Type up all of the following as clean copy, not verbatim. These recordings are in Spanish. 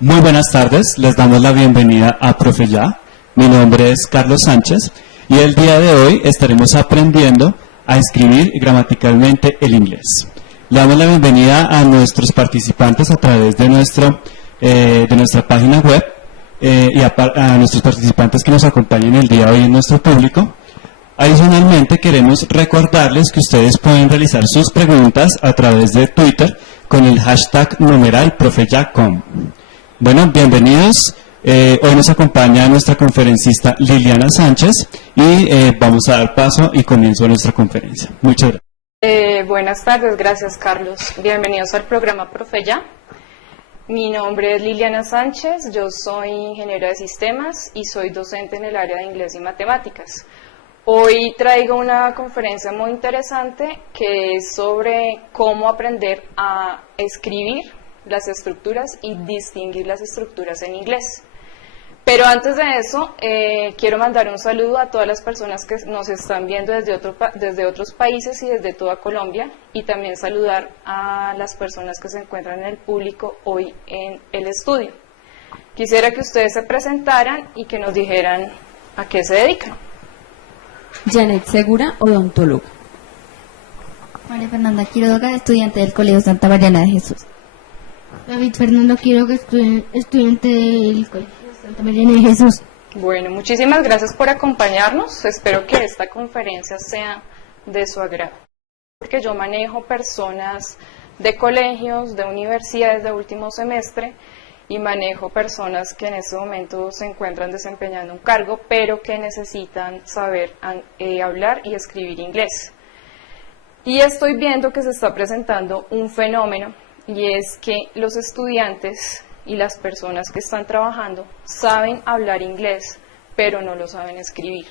Muy buenas tardes, les damos la bienvenida a Profe Ya. Mi nombre es Carlos Sánchez y el día de hoy estaremos aprendiendo a escribir gramaticalmente el inglés. Le damos la bienvenida a nuestros participantes a través de nuestra página web y a nuestros participantes que nos acompañan el día de hoy en nuestro público. Adicionalmente, queremos recordarles que ustedes pueden realizar sus preguntas a través de Twitter con el hashtag #ProfeYa.com. Bueno, bienvenidos. Hoy nos acompaña nuestra conferencista Liliana Sánchez y vamos a dar paso y comienzo a nuestra conferencia. Muchas gracias. Buenas tardes, gracias Carlos. Bienvenidos al programa Profe Ya. Mi nombre es Liliana Sánchez, yo soy ingeniera de sistemas y soy docente en el área de inglés y matemáticas. Hoy traigo una conferencia muy interesante que es sobre cómo aprender a escribir las estructuras y distinguir las estructuras en inglés. Pero antes de eso, quiero mandar un saludo a todas las personas que nos están viendo desde otros países y desde toda Colombia, y también saludar a las personas que se encuentran en el público hoy en el estudio. Quisiera que ustedes se presentaran y que nos dijeran a qué se dedican. Janet Segura, odontóloga. María Fernanda Quiroga, estudiante del Colegio Santa Mariana de Jesús. David Fernando Quiroga, estudiante del Colegio Santa Mariana de Jesús. Bueno, muchísimas gracias por acompañarnos. Espero que esta conferencia sea de su agrado. Porque yo manejo personas de colegios, de universidades de último semestre, y manejo personas que en este momento se encuentran desempeñando un cargo, pero que necesitan saber hablar y escribir inglés. Y estoy viendo que se está presentando un fenómeno, y es que los estudiantes y las personas que están trabajando saben hablar inglés, pero no lo saben escribir.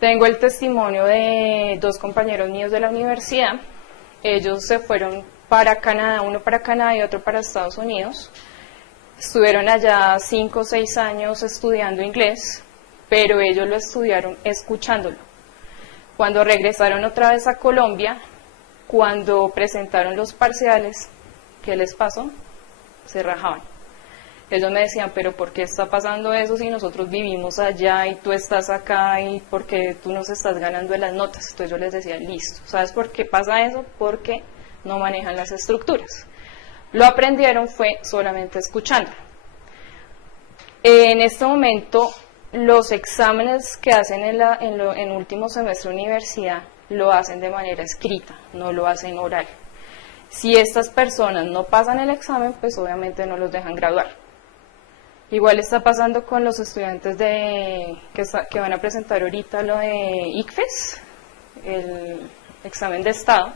Tengo el testimonio de dos compañeros míos de la universidad. Ellos se fueron para Canadá, uno para Canadá y otro para Estados Unidos. Estuvieron allá 5 o 6 años estudiando inglés, pero ellos lo estudiaron escuchándolo. Cuando regresaron otra vez a Colombia, cuando presentaron los parciales, ¿qué les pasó? Se rajaban. Ellos me decían, pero ¿por qué está pasando eso si nosotros vivimos allá y tú estás acá y por qué tú nos estás ganando en las notas? Entonces yo les decía, listo, ¿sabes por qué pasa eso? Porque no manejan las estructuras. Lo aprendieron fue solamente escuchando. En este momento, los exámenes que hacen en último semestre de universidad lo hacen de manera escrita, no lo hacen oral. Si estas personas no pasan el examen, pues obviamente no los dejan graduar. Igual está pasando con los estudiantes que van a presentar ahorita lo de ICFES, el examen de estado.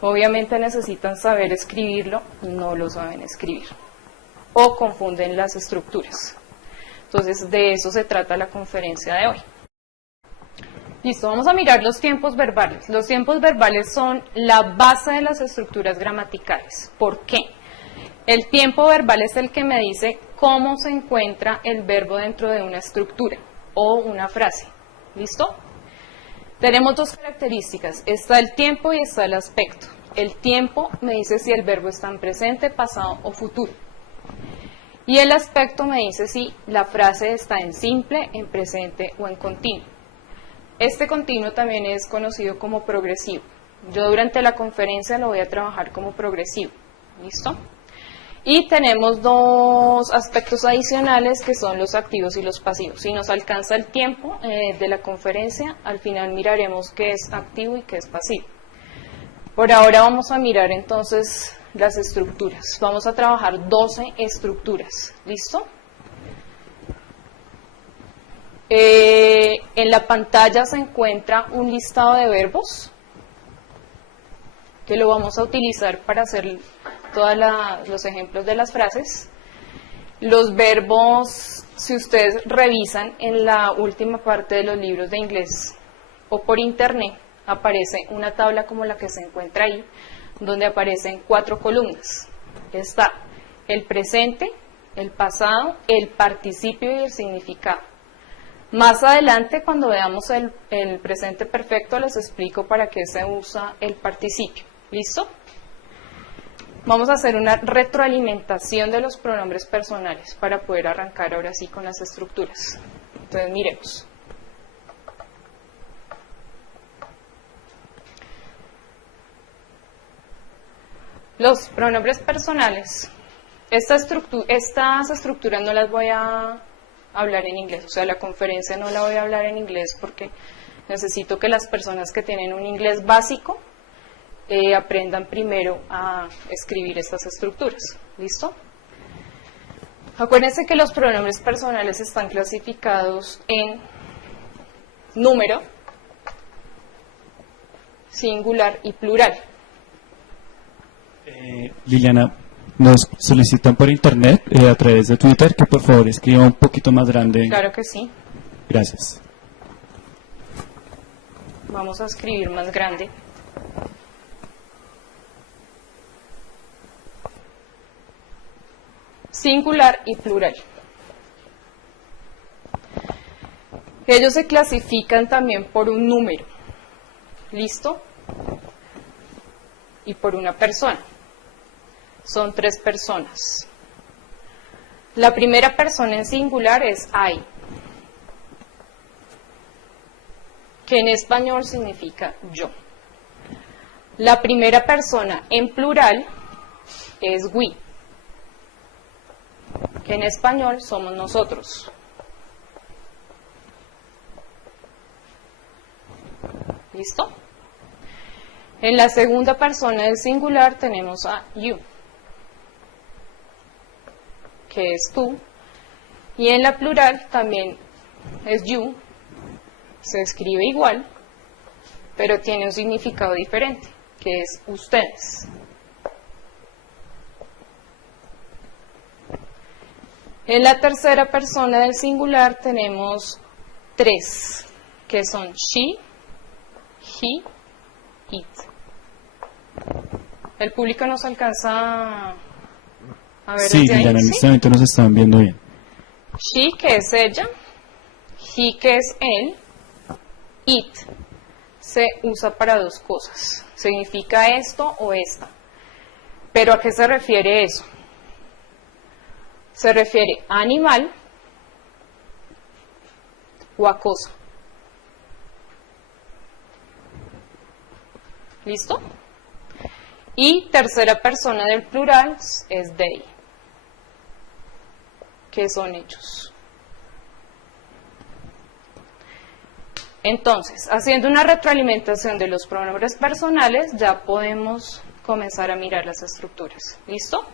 Obviamente necesitan saber escribirlo, no lo saben escribir, o confunden las estructuras. Entonces, de eso se trata la conferencia de hoy. Listo, vamos a mirar los tiempos verbales. Los tiempos verbales son la base de las estructuras gramaticales. ¿Por qué? El tiempo verbal es el que me dice cómo se encuentra el verbo dentro de una estructura o una frase. ¿Listo? Tenemos dos características, está el tiempo y está el aspecto. El tiempo me dice si el verbo está en presente, pasado o futuro. Y el aspecto me dice si la frase está en simple, en presente o en continuo. Este continuo también es conocido como progresivo. Yo durante la conferencia lo voy a trabajar como progresivo. ¿Listo? Y tenemos dos aspectos adicionales que son los activos y los pasivos. Si nos alcanza el tiempo de la conferencia, al final miraremos qué es activo y qué es pasivo. Por ahora vamos a mirar entonces las estructuras. Vamos a trabajar 12 estructuras. ¿Listo? En la pantalla se encuentra un listado de verbos que lo vamos a utilizar para hacer todos los ejemplos de las frases. Los verbos, si ustedes revisan en la última parte de los libros de inglés o por internet, aparece una tabla como la que se encuentra ahí, donde aparecen 4 columnas. Está el presente, el pasado, el participio y el significado. Más adelante, cuando veamos el presente perfecto, les explico para qué se usa el participio. ¿Listo? Vamos a hacer una retroalimentación de los pronombres personales para poder arrancar ahora sí con las estructuras. Entonces, miremos. Los pronombres personales. Estas estructuras no las voy a hablar en inglés, o sea, la conferencia no la voy a hablar en inglés porque necesito que las personas que tienen un inglés básico aprendan primero a escribir estas estructuras. ¿Listo? Acuérdense que los pronombres personales están clasificados en número, singular y plural. Liliana, nos solicitan por internet, a través de Twitter, que por favor escriba un poquito más grande. Claro que sí. Gracias. Vamos a escribir más grande. Singular y plural. Ellos se clasifican también por un número. ¿Listo? Y por una persona. Son 3 personas. La primera persona en singular es I, que en español significa yo. La primera persona en plural es we, que en español somos nosotros. ¿Listo? En la segunda persona del singular tenemos a you, que es tú, y en la plural también es you, se escribe igual, pero tiene un significado diferente, que es ustedes. En la tercera persona del singular tenemos 3, que son she, he, it. ¿El público nos alcanza a ver? Sí, Liliana, en este momento nos están viendo bien. She, que es ella, he, que es él, it se usa para 2 cosas. Significa esto o esta. ¿Pero a qué se refiere eso? Se refiere a animal o a cosa. ¿Listo? Y tercera persona del plural es they, que son ellos. Entonces, haciendo una retroalimentación de los pronombres personales, ya podemos comenzar a mirar las estructuras. ¿Listo?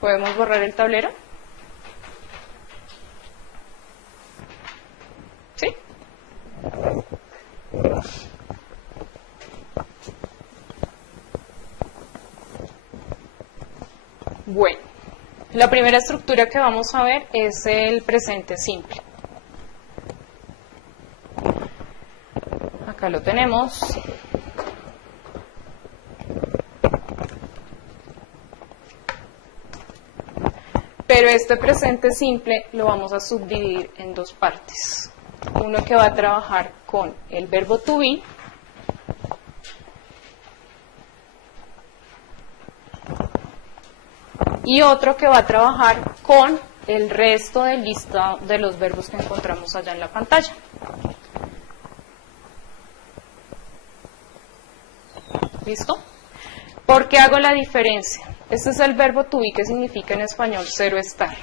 ¿Podemos borrar el tablero? ¿Sí? Bueno, la primera estructura que vamos a ver es el presente simple. Acá lo tenemos. Pero este presente simple lo vamos a subdividir en 2 partes. Uno que va a trabajar con el verbo to be y otro que va a trabajar con el resto del listado de los verbos que encontramos allá en la pantalla. ¿Listo? ¿Por qué hago la diferencia? Este es el verbo to be, que significa en español ser o estar.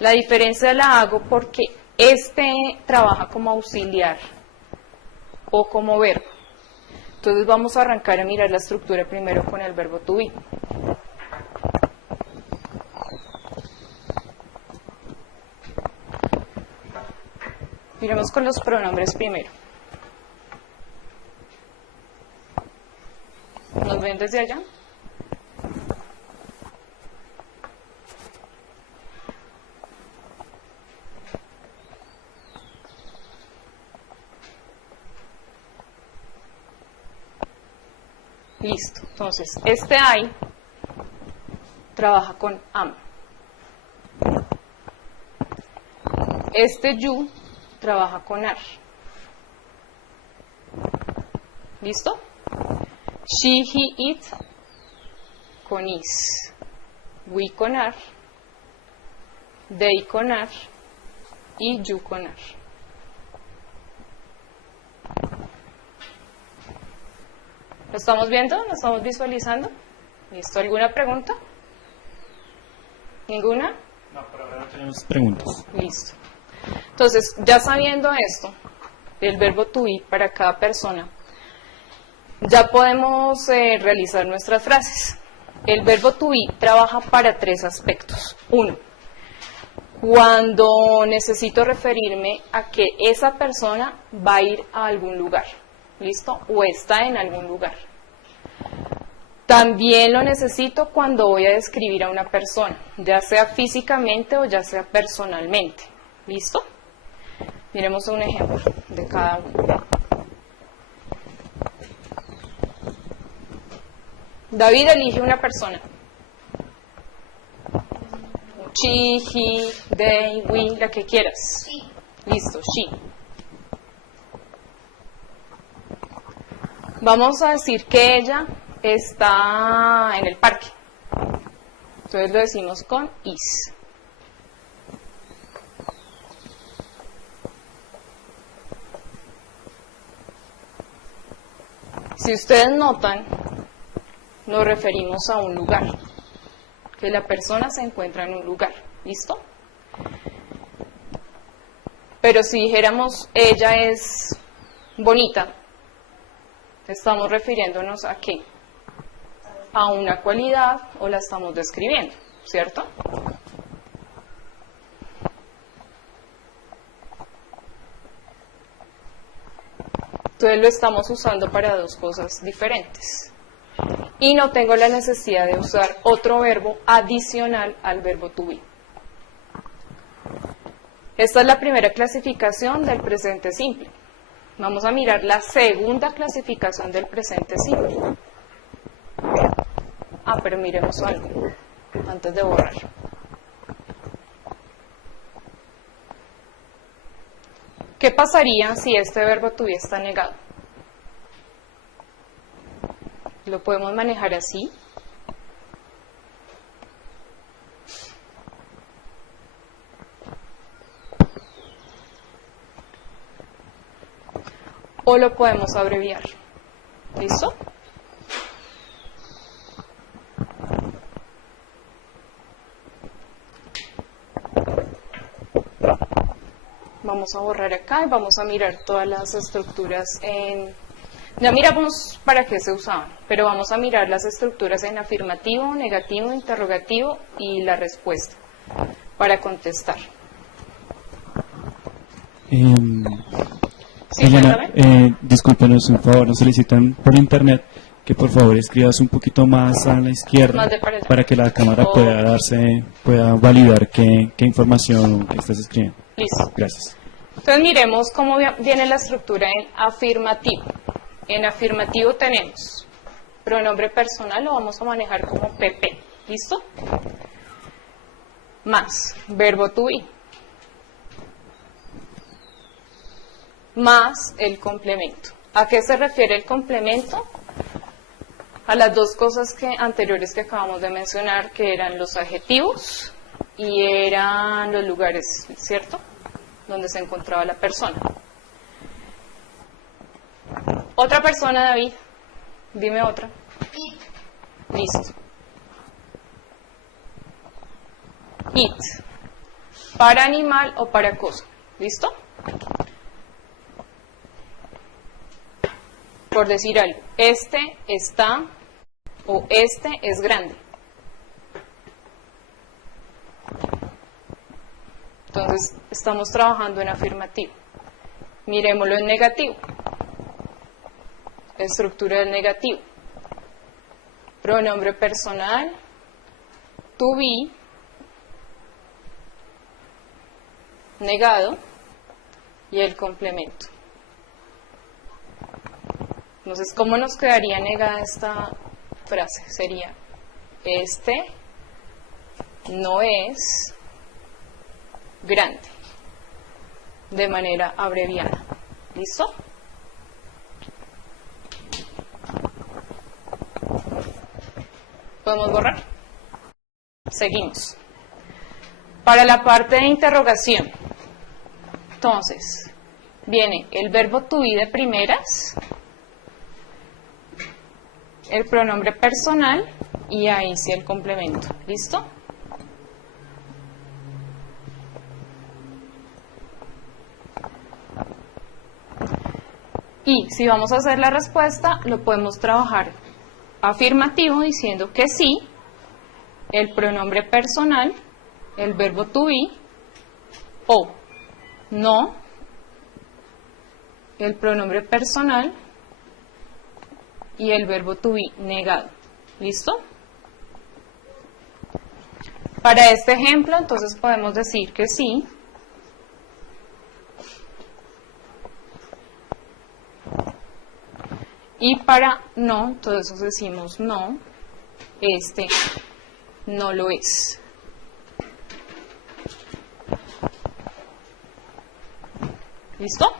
La diferencia la hago porque este trabaja como auxiliar o como verbo. Entonces vamos a arrancar a mirar la estructura primero con el verbo to be. Miremos con los pronombres primero. ¿Nos ven desde allá? Listo. Entonces, este I trabaja con am. Este you trabaja con are. ¿Listo? She, he, it con is, we con are, they con are y you con are. ¿Lo estamos viendo? ¿Lo estamos visualizando? ¿Listo? ¿Alguna pregunta? ¿Ninguna? No, por ahora no tenemos preguntas. Listo. Entonces, ya sabiendo esto, el verbo to be para cada persona, ya podemos realizar nuestras frases. El verbo to be trabaja para 3 aspectos. 1, cuando necesito referirme a que esa persona va a ir a algún lugar, ¿listo? O está en algún lugar. También lo necesito cuando voy a describir a una persona, ya sea físicamente o ya sea personalmente, ¿listo? Miremos un ejemplo de cada uno. David elige una persona. She, he, they, we, la que quieras. Listo, she. Vamos a decir que ella está en el parque. Entonces lo decimos con is. Si ustedes notan, nos referimos a un lugar, que la persona se encuentra en un lugar, ¿listo? Pero si dijéramos, ella es bonita, estamos refiriéndonos a ¿qué? A una cualidad o la estamos describiendo, ¿cierto? Entonces lo estamos usando para 2 cosas diferentes. Y no tengo la necesidad de usar otro verbo adicional al verbo to be. Esta es la primera clasificación del presente simple. Vamos a mirar la segunda clasificación del presente simple. Pero miremos algo antes de borrar. ¿Qué pasaría si este verbo to be está negado? Lo podemos manejar así. O lo podemos abreviar. ¿Listo? Vamos a borrar acá y vamos a mirar todas las estructuras en... Ya miramos para qué se usaban, pero vamos a mirar las estructuras en afirmativo, negativo, interrogativo y la respuesta para contestar. Sí, Eliana, cuéntame. discúlpenos, un favor, nos solicitan por internet que por favor escribas un poquito más a la izquierda Más de para allá. para que la cámara pueda validar qué información estás escribiendo. Listo. Gracias. Entonces miremos cómo viene la estructura en afirmativo. En afirmativo tenemos pronombre personal, lo vamos a manejar como PP. ¿Listo? Más verbo to be. Más el complemento. ¿A qué se refiere el complemento? A las 2 cosas anteriores que acabamos de mencionar, que eran los adjetivos y eran los lugares, ¿cierto?, donde se encontraba la persona. Otra persona, David, dime otra. Listo. It, para animal o para cosa. ¿Listo? Por decir algo, este está o este es grande. Entonces, estamos trabajando en afirmativo. Miremoslo en negativo. Estructura del negativo. Pronombre personal, to be, negado y el complemento. Entonces, ¿cómo nos quedaría negada esta frase? Sería, este no es grande, de manera abreviada. ¿Listo? ¿Podemos borrar? Seguimos. Para la parte de interrogación, entonces, viene el verbo to be de primeras, el pronombre personal y ahí sí el complemento. ¿Listo? Y si vamos a hacer la respuesta, lo podemos trabajar afirmativo diciendo que sí, el pronombre personal, el verbo to be, o no, el pronombre personal y el verbo to be negado. ¿Listo? Para este ejemplo, entonces podemos decir que sí. Y para no, entonces decimos no, este no lo es. ¿Listo?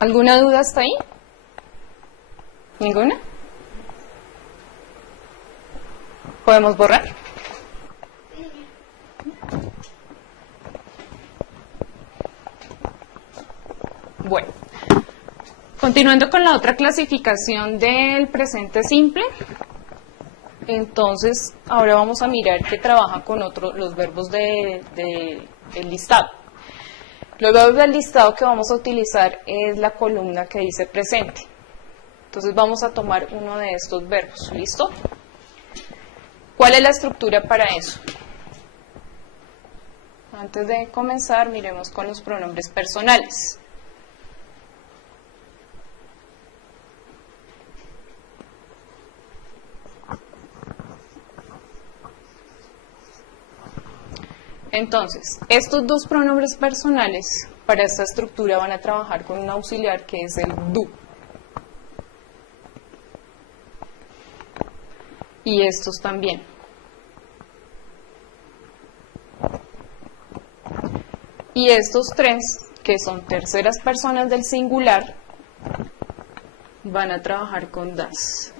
¿Alguna duda hasta ahí? ¿Ninguna? ¿Podemos borrar? Bueno, continuando con la otra clasificación del presente simple, entonces ahora vamos a mirar que trabaja con los verbos del listado. Los verbos del listado que vamos a utilizar es la columna que dice presente. Entonces vamos a tomar uno de estos verbos, ¿listo? ¿Cuál es la estructura para eso? Antes de comenzar, miremos con los pronombres personales. Entonces, estos dos pronombres personales para esta estructura van a trabajar con un auxiliar que es el do. Y estos también. Y estos tres, que son terceras personas del singular, van a trabajar con das.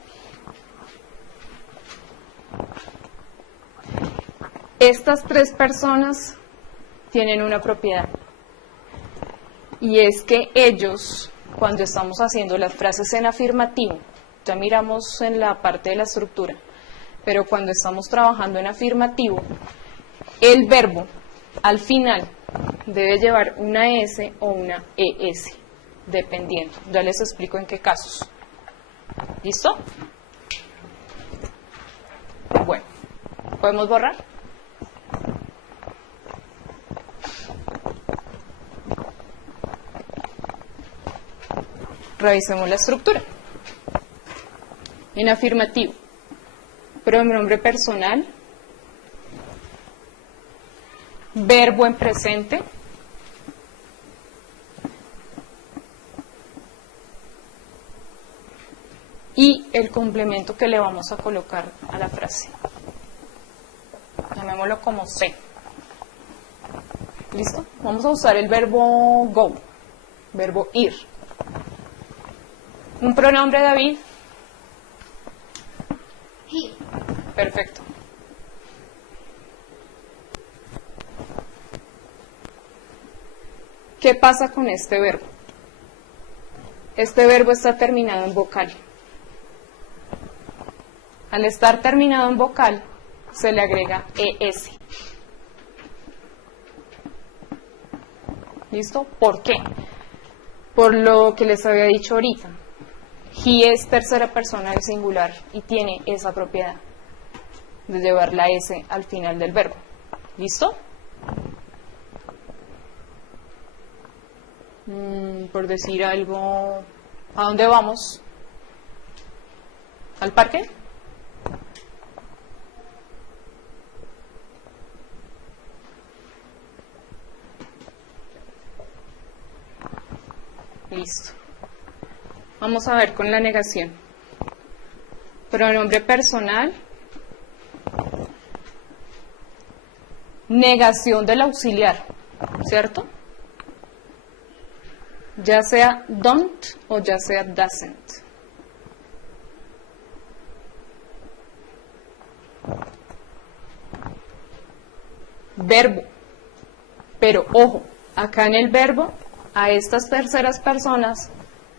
Estas tres personas tienen una propiedad, y es que ellos, cuando estamos haciendo las frases en afirmativo, ya miramos en la parte de la estructura, pero cuando estamos trabajando en afirmativo, el verbo al final debe llevar una S o una ES, dependiendo. Ya les explico en qué casos. ¿Listo? Bueno, ¿podemos borrar? Revisemos la estructura. En afirmativo, pronombre personal, verbo en presente, y el complemento que le vamos a colocar a la frase. Llamémoslo como C. ¿Listo? Vamos a usar el verbo go, verbo ir. Un pronombre, David. He. Perfecto. ¿Qué pasa con este verbo? Este verbo está terminado en vocal. Al estar terminado en vocal, se le agrega ES. ¿Listo? ¿Por qué? Por lo que les había dicho ahorita. He es tercera persona del singular y tiene esa propiedad de llevar la S al final del verbo. ¿Listo? Por decir algo, ¿a dónde vamos? ¿Al parque? Listo. Vamos a ver con la negación. Pronombre personal. Negación del auxiliar, ¿cierto? Ya sea don't o ya sea doesn't. verbo. Pero ojo, acá en el verbo, a estas terceras personas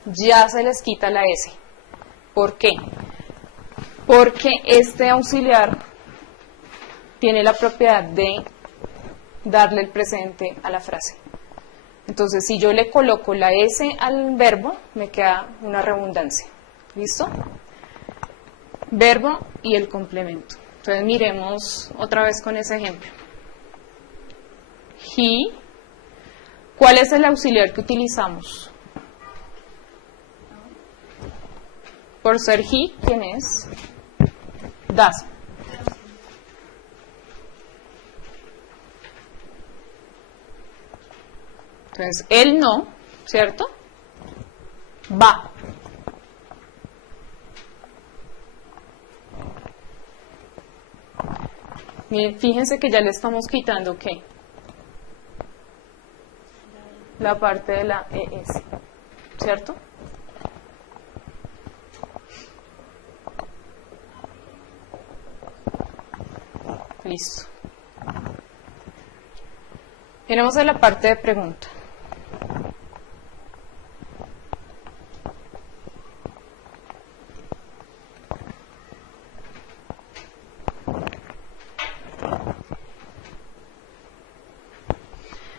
ya se les quita la S. ¿Por qué? Porque este auxiliar tiene la propiedad de darle el presente a la frase. Entonces, si yo le coloco la S al verbo, me queda una redundancia. ¿Listo? Verbo y el complemento. Entonces, miremos otra vez con ese ejemplo. He. ¿Cuál es el auxiliar que utilizamos? Por ser he, ¿quién es? Does. Entonces, él no, ¿cierto? Va. Miren, fíjense que ya le estamos quitando, ¿qué? La parte de la ES, ¿cierto? Listo. Tenemos a la parte de pregunta.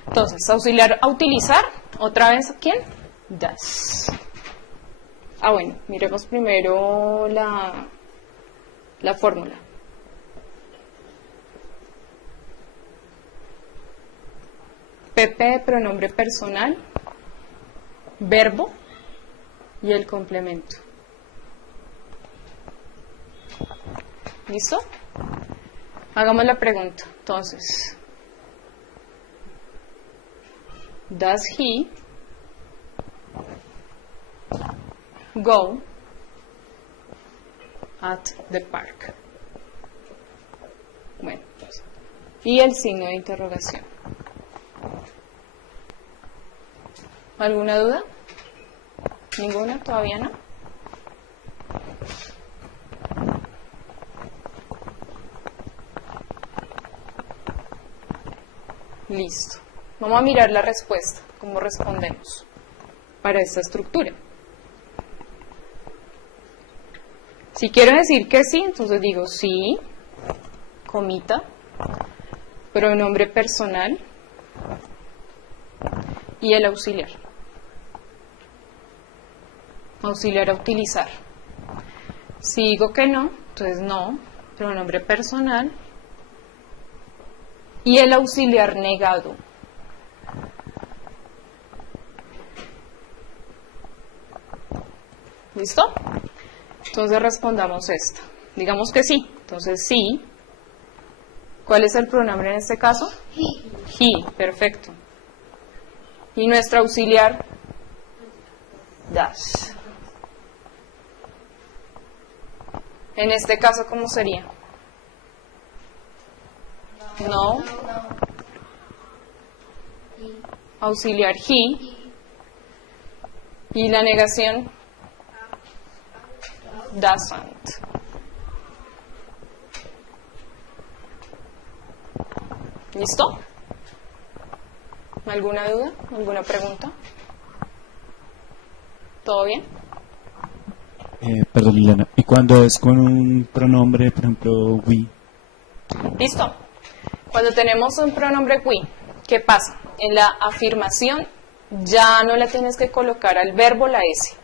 Entonces, auxiliar a utilizar, otra vez, ¿quién? Does. Bueno, miremos primero la fórmula. PP, pronombre personal, verbo y el complemento. ¿Listo? Hagamos la pregunta. Entonces, does he go at the park? Bueno, y el signo de interrogación. ¿Alguna duda? ¿Ninguna? ¿Todavía no? Listo. Vamos a mirar la respuesta, cómo respondemos para esta estructura. Si quiero decir que sí, entonces digo sí, comita, pronombre personal y el auxiliar. Auxiliar a utilizar. Si digo que no, entonces no, pronombre personal y el auxiliar negado. ¿Listo? Entonces respondamos esta. Digamos que sí. Entonces sí. ¿Cuál es el pronombre en este caso? He. Perfecto. Y nuestro auxiliar, does. En este caso, ¿cómo sería? No. Auxiliar he. Y la negación, doesn't. ¿Listo? ¿Alguna duda? ¿Alguna pregunta? ¿Todo bien? Perdón, Liliana. ¿Y cuando es con un pronombre, por ejemplo, we? Listo. Cuando tenemos un pronombre we, ¿qué pasa? En la afirmación ya no le tienes que colocar al verbo la S.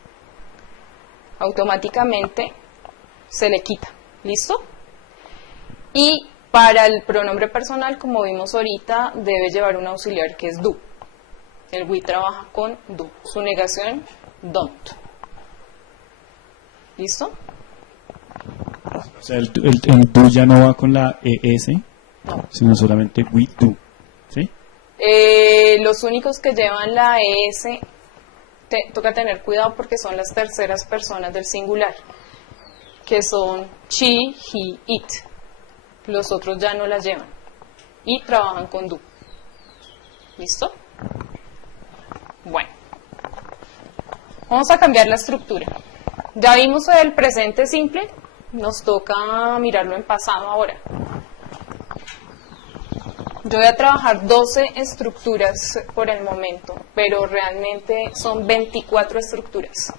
Automáticamente se le quita. ¿Listo? Y para el pronombre personal, como vimos ahorita, debe llevar un auxiliar que es do. El we trabaja con do. Su negación, don't. ¿Listo? O sea, el do ya no va con la ES, No. sino solamente we do. ¿Sí? Los únicos que llevan la ES, toca tener cuidado porque son las terceras personas del singular, que son she, he, it. Los otros ya no las llevan y trabajan con do. ¿Listo? Bueno, vamos a cambiar la estructura. Ya vimos el presente simple, nos toca mirarlo en pasado ahora. Yo voy a trabajar 12 estructuras por el momento, pero realmente son 24 estructuras.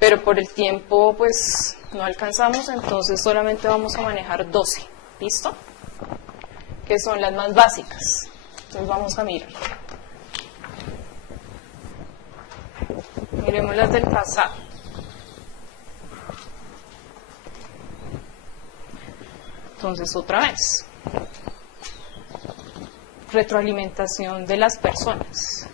Pero por el tiempo, pues, no alcanzamos, entonces solamente vamos a manejar 12. ¿Listo? Que son las más básicas. Entonces vamos a mirar. Miremos las del pasado. Entonces, otra vez. Retroalimentación de las personas.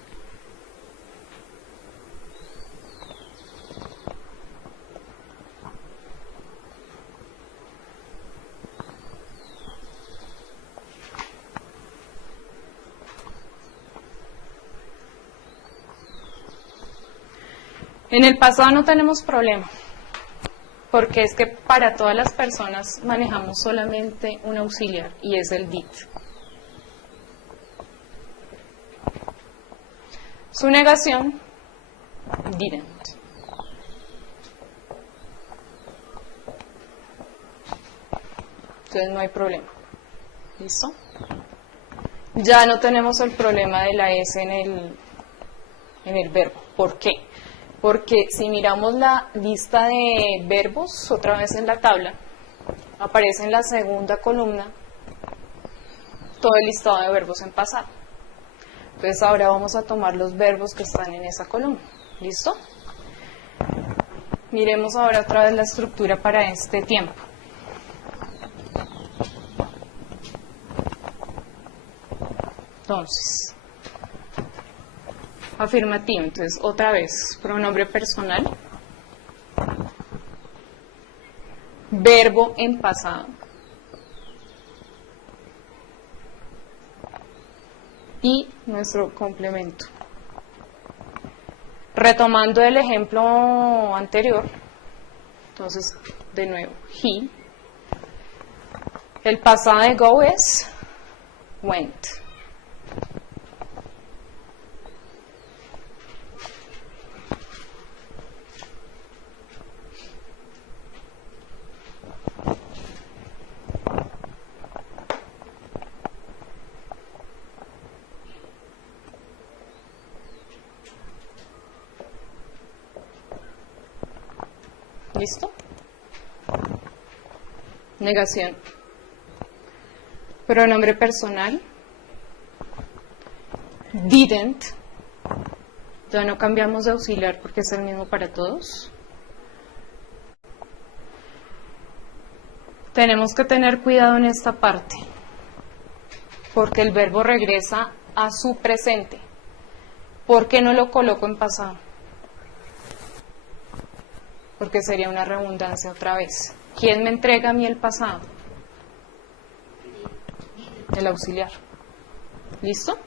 En el pasado no tenemos problema, porque es que para todas las personas manejamos solamente un auxiliar y es el did. Su negación, didn't. Entonces no hay problema. ¿Listo? Ya no tenemos el problema de la S en el verbo. ¿Por qué? Porque si miramos la lista de verbos, otra vez en la tabla, aparece en la segunda columna todo el listado de verbos en pasado. Entonces ahora vamos a tomar los verbos que están en esa columna. ¿Listo? Miremos ahora otra vez la estructura para este tiempo. Entonces, afirmativo, entonces otra vez, pronombre personal, verbo en pasado y nuestro complemento. Retomando el ejemplo anterior, entonces de nuevo, he, el pasado de go es went. ¿Listo? Negación. Pronombre personal. Didn't. Ya no cambiamos de auxiliar porque es el mismo para todos. Tenemos que tener cuidado en esta parte, porque el verbo regresa a su presente. ¿Por qué no lo coloco en pasado? Porque sería una redundancia otra vez. ¿Quién me entrega a mí el pasado? El auxiliar. ¿Listo?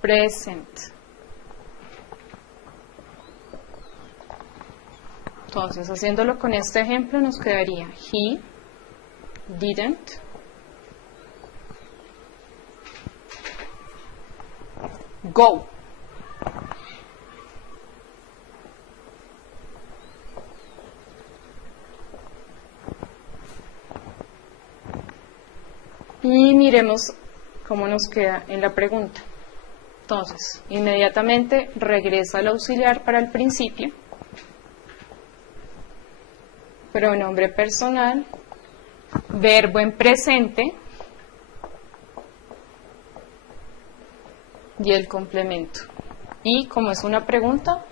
Present. Entonces, haciéndolo con este ejemplo, nos quedaría he didn't go. Y miremos cómo nos queda en la pregunta. Entonces, inmediatamente regresa el auxiliar para el principio. Pronombre personal, verbo en presente y el complemento. Y como es una pregunta,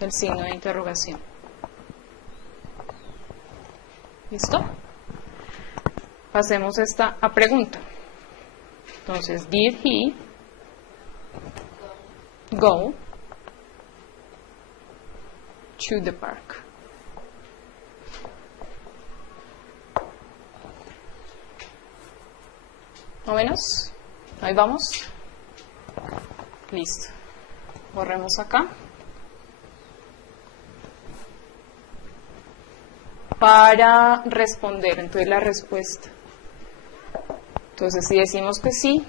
el signo de interrogación. ¿Listo? Pasemos esta a pregunta. Entonces, did he go to the park? ¿No menos? Ahí vamos. Listo. Borremos acá. Para responder, entonces la respuesta. Entonces, si decimos que sí,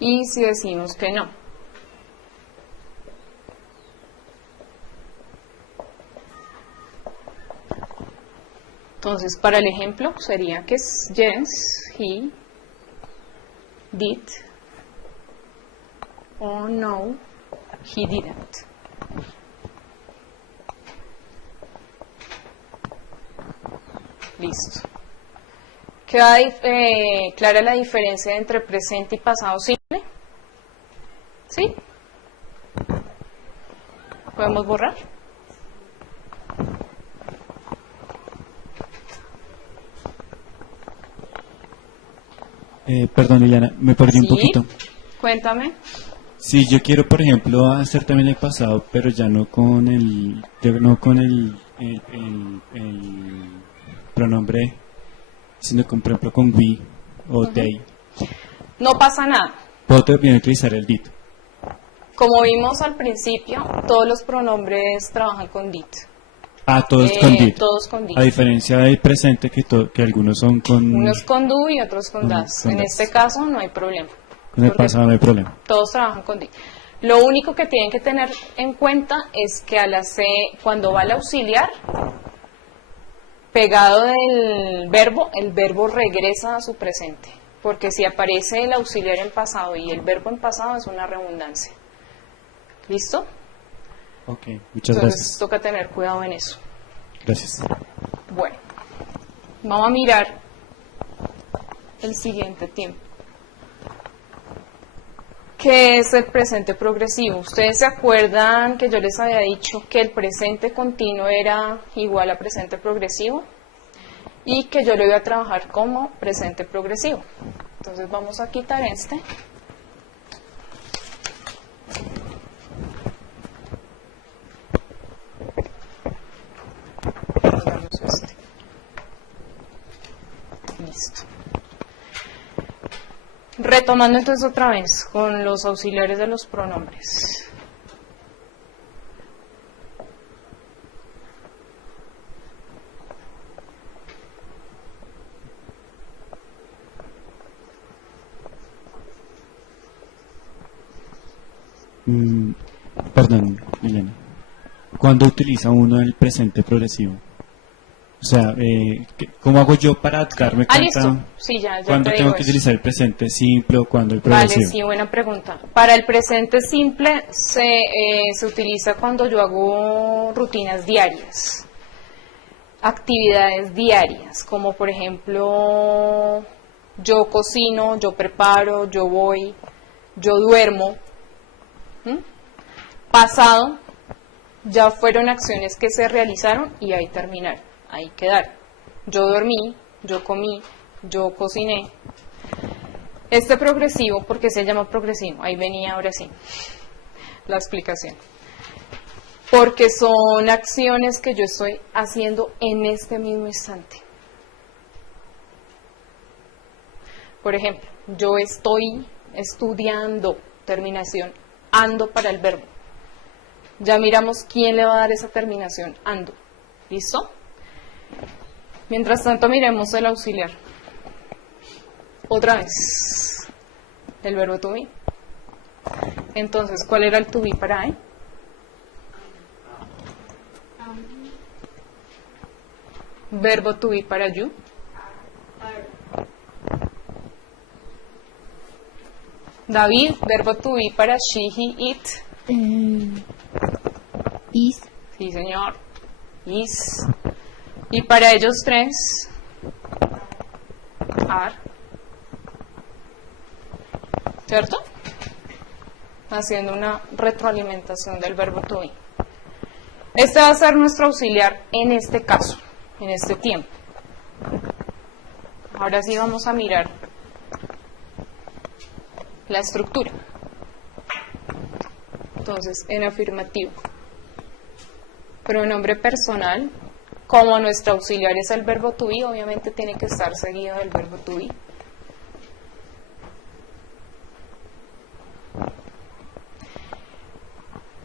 y si decimos que no. Entonces, para el ejemplo sería que es yes, he, did, or no, he didn't. Listo. ¿Queda clara la diferencia entre presente y pasado simple? ¿Sí? ¿Podemos borrar? Perdón, Liliana, me perdí un Sí. poquito. Cuéntame. Si yo quiero, por ejemplo, hacer también el pasado, pero ya no con el pronombre, sino con, por ejemplo, con we o they, No pasa nada. puedo también utilizar el did. Como vimos al principio, todos los pronombres trabajan con did. Ah, todos con did. Todos con did. A diferencia del presente, que algunos son con, Unos con do y otros con das. con En das. este caso no hay problema. con el porque pasado, no hay problema. Todos trabajan con did. Lo único que tienen que tener en cuenta es que cuando va el auxiliar, pegado del verbo, el verbo regresa a su presente. Porque si aparece el auxiliar en pasado y el verbo en pasado es una redundancia. ¿Listo? Ok, muchas Entonces gracias. toca tener cuidado en eso. Gracias. Bueno, vamos a mirar el siguiente tiempo, que es el presente progresivo. ¿Ustedes se acuerdan que yo les había dicho que el presente continuo era igual a presente progresivo? Y que yo lo iba a trabajar como presente progresivo. Entonces vamos a quitar este. Guardamos este. Listo. Retomando entonces otra vez con los auxiliares de los pronombres. Perdón, Liliana. ¿Cuándo utiliza uno el presente progresivo? O sea, ¿cómo hago yo para darme cuenta? Listo. Sí, ya ¿Cuándo te tengo digo que eso. utilizar el presente simple o cuándo el Vale, progresivo? sí, buena pregunta. Para el presente simple se utiliza cuando yo hago rutinas diarias, actividades diarias, como por ejemplo, yo cocino, yo preparo, yo voy, yo duermo. ¿Mm? Pasado, ya fueron acciones que se realizaron y ahí terminaron, ahí quedaron. Yo dormí, yo comí, yo cociné. Este progresivo, ¿por qué se llama progresivo? Ahí venía ahora sí la explicación. Porque son acciones que yo estoy haciendo en este mismo instante. Por ejemplo, yo estoy estudiando, terminación, ando para el verbo. Ya miramos quién le va a dar esa terminación, ando. ¿Listo? Mientras tanto miremos el auxiliar. Otra vez, el verbo to be. Entonces, ¿cuál era el to be para I? Verbo to be para you. David, verbo to be para she, he, it. Is. Sí, señor. Is. Y para ellos tres, are. ¿Cierto? Haciendo una retroalimentación del verbo to be. Este va a ser nuestro auxiliar en este caso, en este tiempo. Ahora sí vamos a mirar la estructura. Entonces, en afirmativo, pronombre personal, como nuestro auxiliar es el verbo to be, obviamente tiene que estar seguido del verbo to be.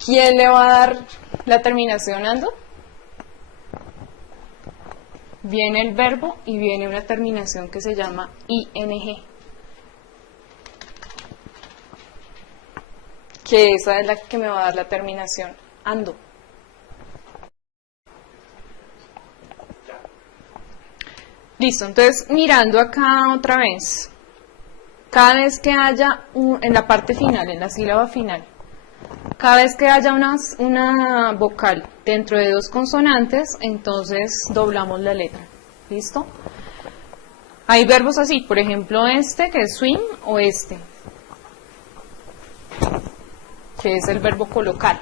¿Quién le va a dar la terminación ando? Viene el verbo y viene una terminación que se llama ing, que esa es la que me va a dar la terminación ando. Listo, entonces mirando acá otra vez, cada vez que haya, en la parte final, en la sílaba final, cada vez que haya una vocal dentro de dos consonantes, entonces doblamos la letra. ¿Listo? Hay verbos así, por ejemplo este, que es swim, o este, que es el verbo colocar.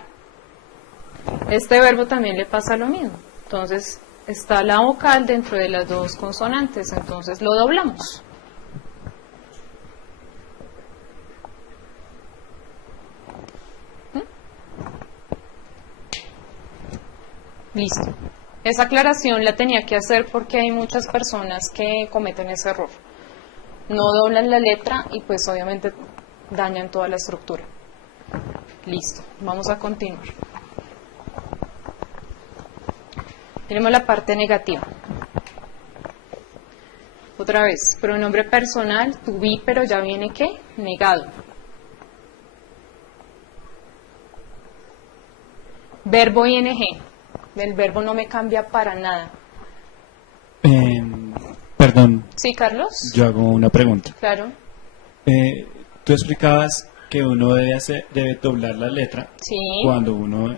Este verbo también le pasa lo mismo. Entonces, está la vocal dentro de las dos consonantes, entonces lo doblamos. Listo. Esa aclaración la tenía que hacer porque hay muchas personas que cometen ese error. No doblan la letra y pues obviamente dañan toda la estructura. Listo, vamos a continuar. Tenemos la parte negativa. Otra vez, pronombre personal, to be, pero ya viene ¿qué? Negado. Verbo ing. El verbo no me cambia para nada. Perdón, ¿Sí, Carlos? yo hago una pregunta. Claro. Tú explicabas que uno debe doblar la letra Sí. cuando uno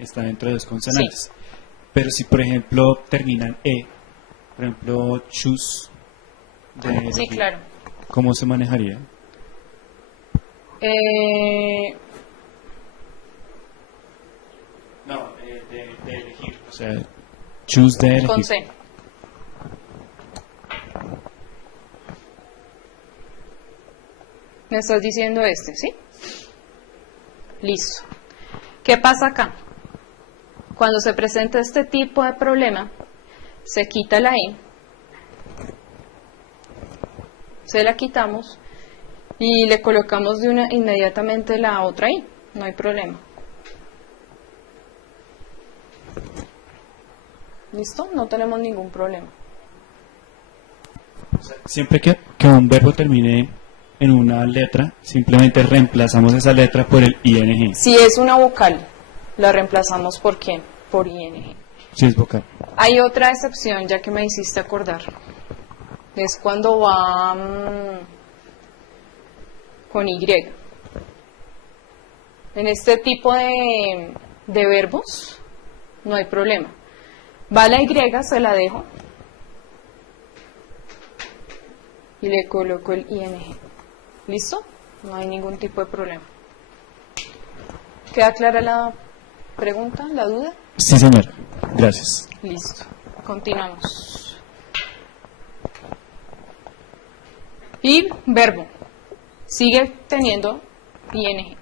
está dentro de dos consonantes. Pero si, por ejemplo, terminan E, por ejemplo, choose, Sí, claro. ¿cómo se manejaría? No, de elegir. O sea, choose de elegir. Con C. Me estás diciendo este, ¿sí? Listo. ¿Qué pasa acá? Cuando se presenta este tipo de problema, se quita la E, se la quitamos y le colocamos inmediatamente la otra I, no hay problema. ¿Listo? No tenemos ningún problema. Siempre que un verbo termine en una letra, simplemente reemplazamos esa letra por el ing. Si es una vocal, la reemplazamos ¿por qué? Por ing. Si es vocal. Hay otra excepción, ya que me hiciste acordar. Es cuando va con Y. En este tipo de verbos no hay problema. Va la Y, se la dejo y le coloco el ing. ¿Listo? No hay ningún tipo de problema. ¿Queda clara la pregunta, la duda? Sí, señora. Gracias. Listo. Continuamos. Y verbo. Sigue teniendo ing.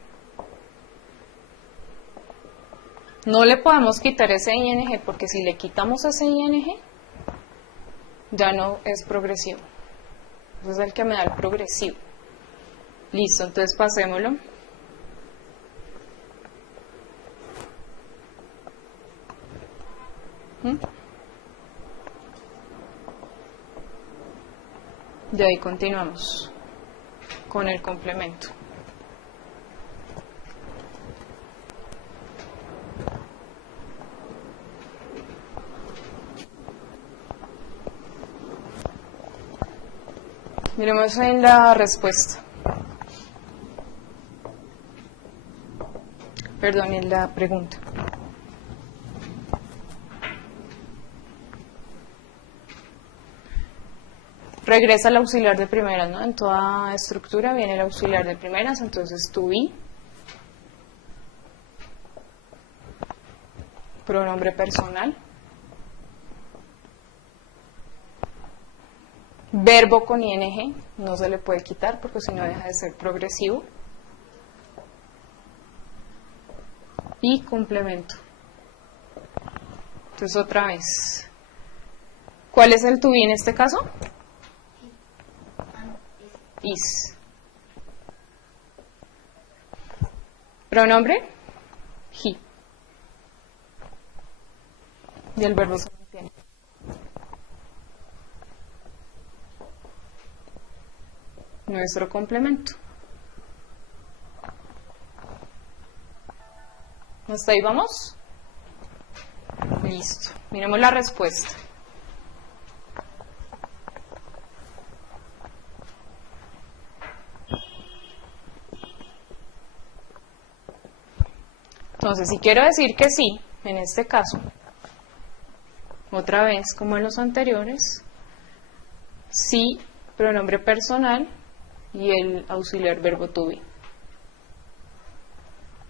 No le podemos quitar ese ing porque si le quitamos ese ing, ya no es progresivo. Ese es el que me da el progresivo. Listo, entonces pasémoslo. De ahí continuamos con el complemento. Miremos en la respuesta. Perdón, en la pregunta. Regresa el auxiliar de primeras, ¿no? En toda estructura viene el auxiliar de primeras, entonces to be, pronombre personal, verbo con ing, no se le puede quitar porque si no deja de ser progresivo, y complemento. Entonces otra vez, ¿cuál es el to be en este caso? Is. Pronombre he. Y el verbo se mantiene. Nuestro complemento. ¿Hasta ahí vamos? Listo. Miremos la respuesta. Entonces, si quiero decir que sí, en este caso, otra vez como en los anteriores, sí, pronombre personal y el auxiliar verbo to be.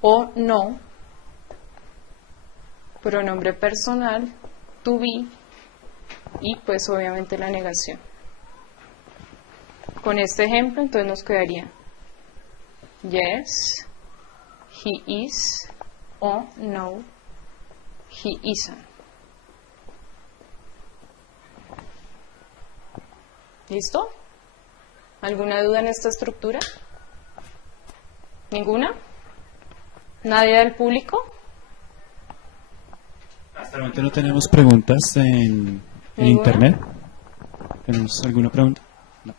O no, pronombre personal, to be, y pues obviamente la negación. Con este ejemplo, entonces nos quedaría yes, he is, o no, he isn't. ¿Listo? ¿Alguna duda en esta estructura? ¿Ninguna? ¿Nadie del público? Hasta el momento no tenemos preguntas en ¿Ninguna? internet. ¿Tenemos alguna pregunta? No.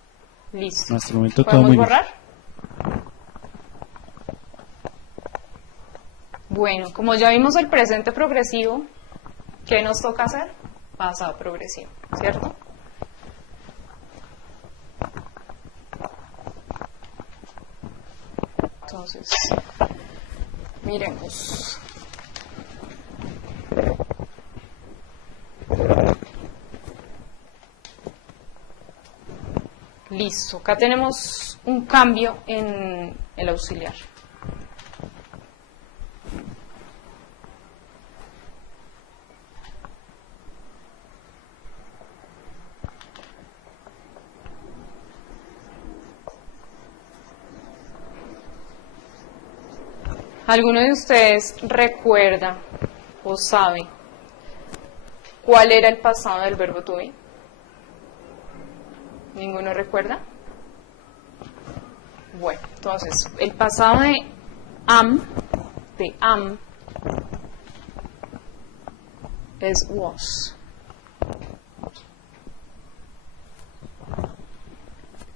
Listo. Hasta el momento todo ¿Podemos muy bien. borrar? Bueno, como ya vimos el presente progresivo, ¿qué nos toca hacer? Pasado progresivo, ¿cierto? Entonces, miremos. Listo, acá tenemos un cambio en el auxiliar. ¿Alguno de ustedes recuerda o sabe cuál era el pasado del verbo to be? ¿Ninguno recuerda? Bueno, entonces, el pasado de am, es was.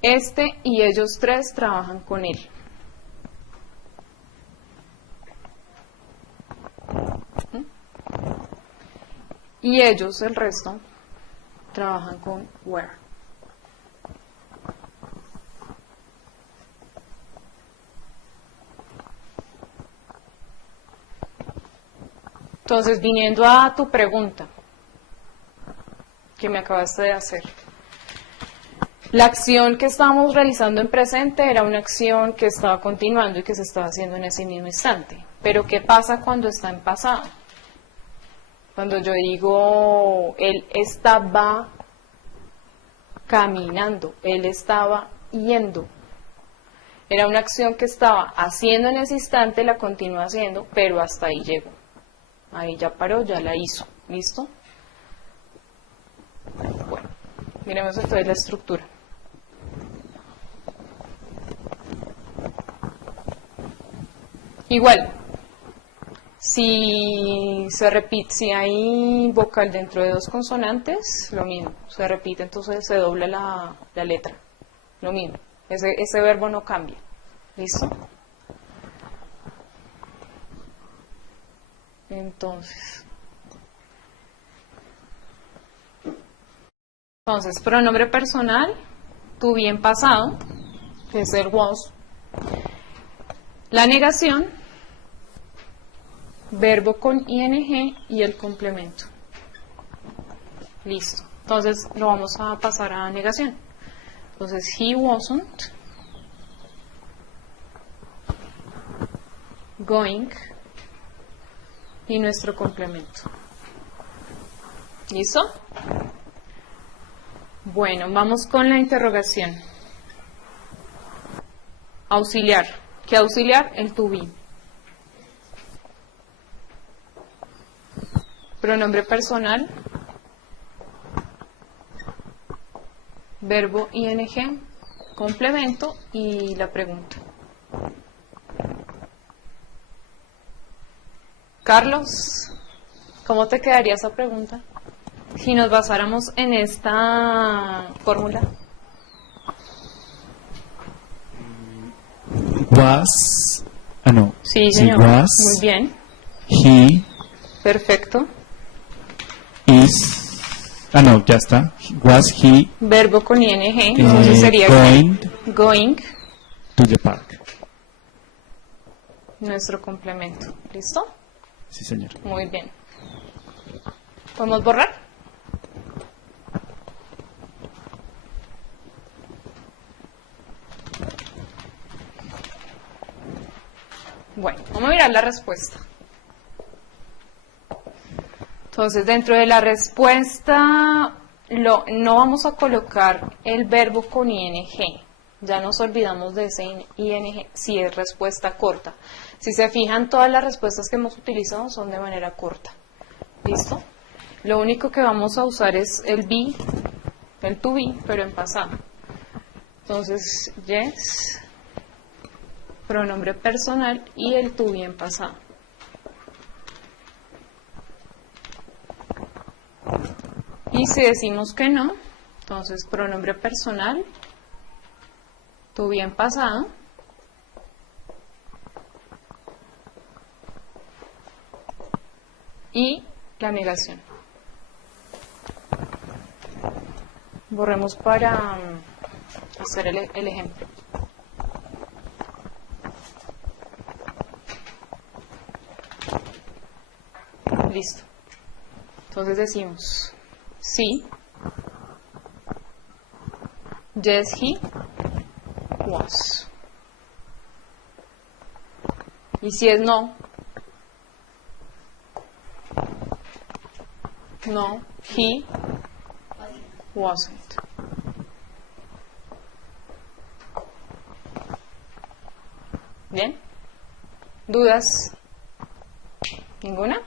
Este y ellos tres trabajan con él. Y ellos, el resto, trabajan con where. Entonces, viniendo a tu pregunta que me acabaste de hacer. La acción que estábamos realizando en presente era una acción que estaba continuando y que se estaba haciendo en ese mismo instante. Pero, ¿qué pasa cuando está en pasado? Cuando yo digo, él estaba caminando, él estaba yendo. Era una acción que estaba haciendo en ese instante, la continúa haciendo, pero hasta ahí llegó. Ahí ya paró, ya la hizo. ¿Listo? Bueno, miremos entonces la estructura. Igual, si se repite, si hay vocal dentro de dos consonantes, lo mismo, se repite, entonces se dobla la letra, lo mismo, ese verbo no cambia, ¿listo? Entonces, pronombre personal, to be en pasado, que es el was, la negación, verbo con ing y el complemento. Listo. Entonces lo vamos a pasar a negación. Entonces, he wasn't going y nuestro complemento. ¿Listo? Bueno, vamos con la interrogación. Auxiliar. ¿Qué auxiliar? El to be. Pronombre personal, verbo ing, complemento y la pregunta. Carlos, ¿cómo te quedaría esa pregunta? Si nos basáramos en esta fórmula. Was, no. Sí, señor. Was, muy bien. He, Perfecto. is, no, ya está. Was he Verbo con ing, entonces sería going, to the park? nuestro complemento. ¿Listo? Sí, señor. Muy bien. ¿Podemos borrar? Bueno, vamos a mirar la respuesta. Entonces, dentro de la respuesta, no vamos a colocar el verbo con ing. Ya nos olvidamos de ese ing si es respuesta corta. Si se fijan, todas las respuestas que hemos utilizado son de manera corta. ¿Listo? Lo único que vamos a usar es el be, el to be, pero en pasado. Entonces, yes, pronombre personal y el to be en pasado. Y si decimos que no, entonces pronombre personal, to be en pasado, y la negación. Borremos para hacer el ejemplo. Listo. Entonces decimos sí, yes he was. Y si es no, no, he wasn't. Bien. ¿Dudas? ¿Ninguna?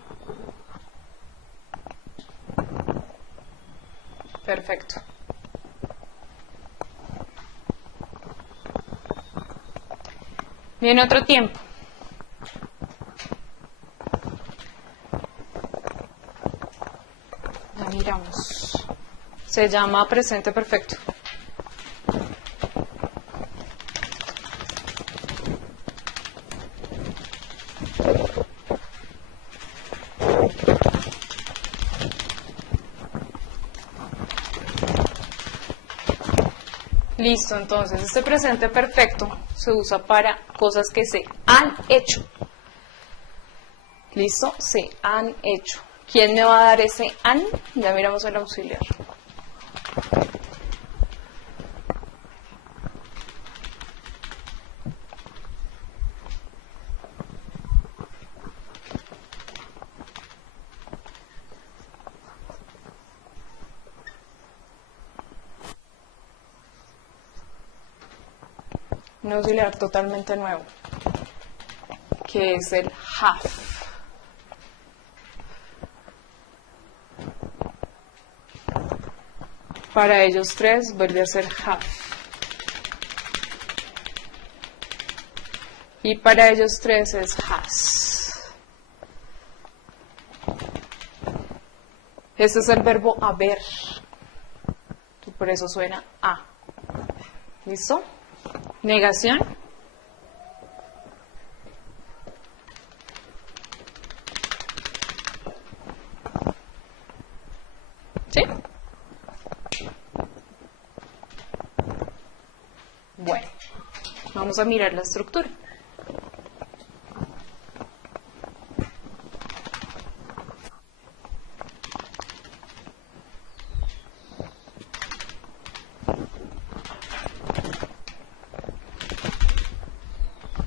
Perfecto. Viene otro tiempo. Ya miramos. Se llama presente perfecto. Listo, entonces este presente perfecto se usa para cosas que se han hecho. ¿Listo? Se han hecho. ¿Quién me va a dar ese han? Ya miramos el auxiliar. Un auxiliar totalmente nuevo, que es el have. Para ellos tres vuelve a ser have. Y para ellos tres es has. Este es el verbo haber. Y por eso suena a. ¿Listo? Negación. ¿Sí? Bueno, vamos a mirar la estructura.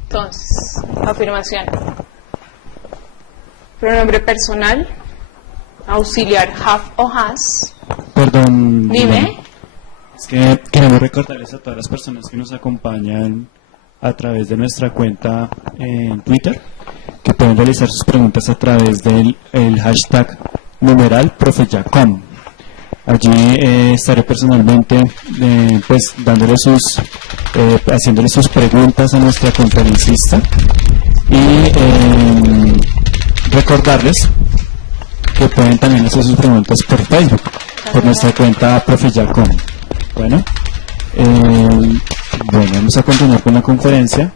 Entonces, afirmación. Pronombre personal, auxiliar have o has. Perdón. Dime. Es que queremos recordarles a todas las personas que nos acompañan a través de nuestra cuenta en Twitter que pueden realizar sus preguntas a través del el hashtag numeral profeyacom. Allí estaré personalmente pues dándole haciéndole sus preguntas a nuestra conferencista y recordarles que pueden también hacer sus preguntas por Facebook, por nuestra cuenta profeyacom. Bueno, vamos a continuar con la conferencia.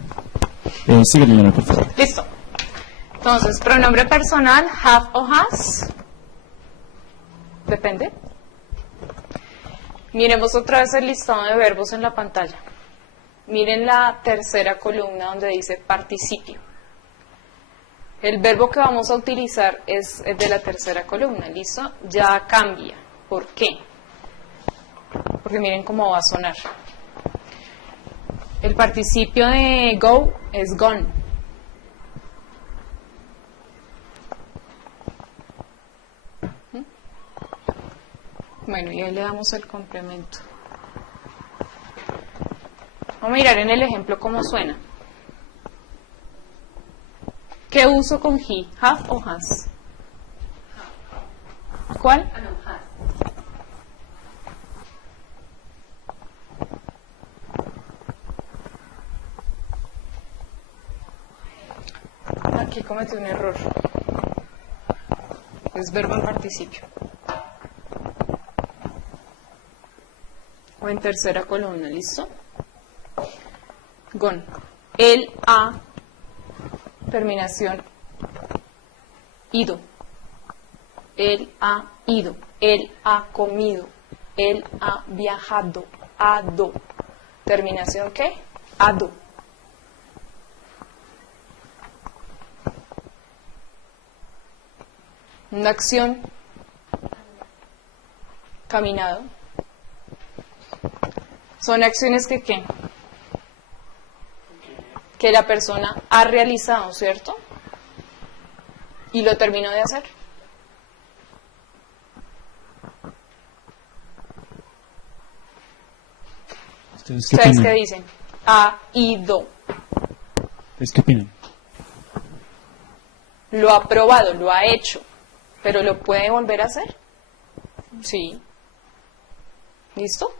Sigue, Liliana, por favor. Listo. Entonces, pronombre personal, have o has. Depende. Miremos otra vez el listado de verbos en la pantalla. Miren la tercera columna donde dice participio. El verbo que vamos a utilizar es el de la tercera columna, ¿listo? Ya cambia. ¿Por qué? Porque miren cómo va a sonar. El participio de go es gone. Bueno, y ahí le damos el complemento. Vamos a mirar en el ejemplo cómo suena. ¿Qué uso con he? ¿Have o has? ¿Cuál? Aquí cometí un error. Es verbo en participio. O en tercera columna, ¿listo? Gone. Él ha, terminación, ido. Él ha ido. Él ha comido. Él ha viajado. Ado. Terminación, ¿qué? Ado. Una acción, caminado. Son acciones que, ¿qué? Que la persona ha realizado, ¿cierto? Y lo terminó de hacer. ¿Ustedes qué ¿Ustedes opinan? qué dicen? Ha ido. ¿Ustedes qué opinan? Lo ha probado, lo ha hecho. ¿Pero lo puede volver a hacer? Sí. ¿Listo?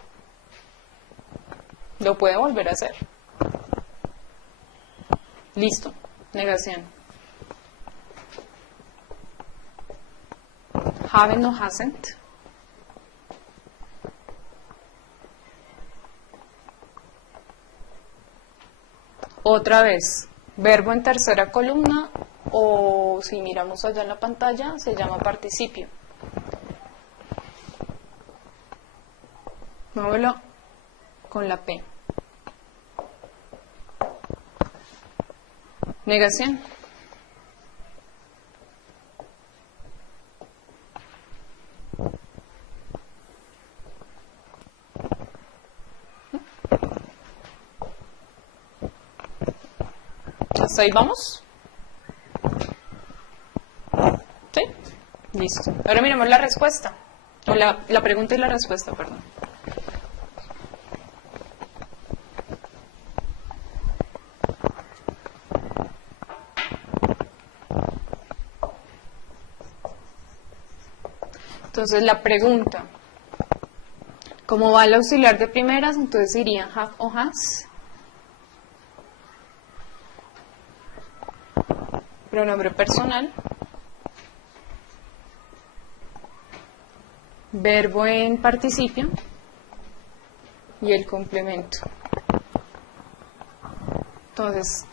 Lo puede volver a hacer. Listo. Negación. Haven't o hasn't. Otra vez. Verbo en tercera columna o si miramos allá en la pantalla se llama participio. Muévelo con la P. Negación. ¿Hasta ahí vamos? ¿Sí? Listo. Ahora miremos la respuesta. O la pregunta y la respuesta, perdón. Entonces la pregunta, ¿cómo va el auxiliar de primeras? Entonces iría have o has. Pronombre personal. Verbo en participio. Y el complemento. Entonces,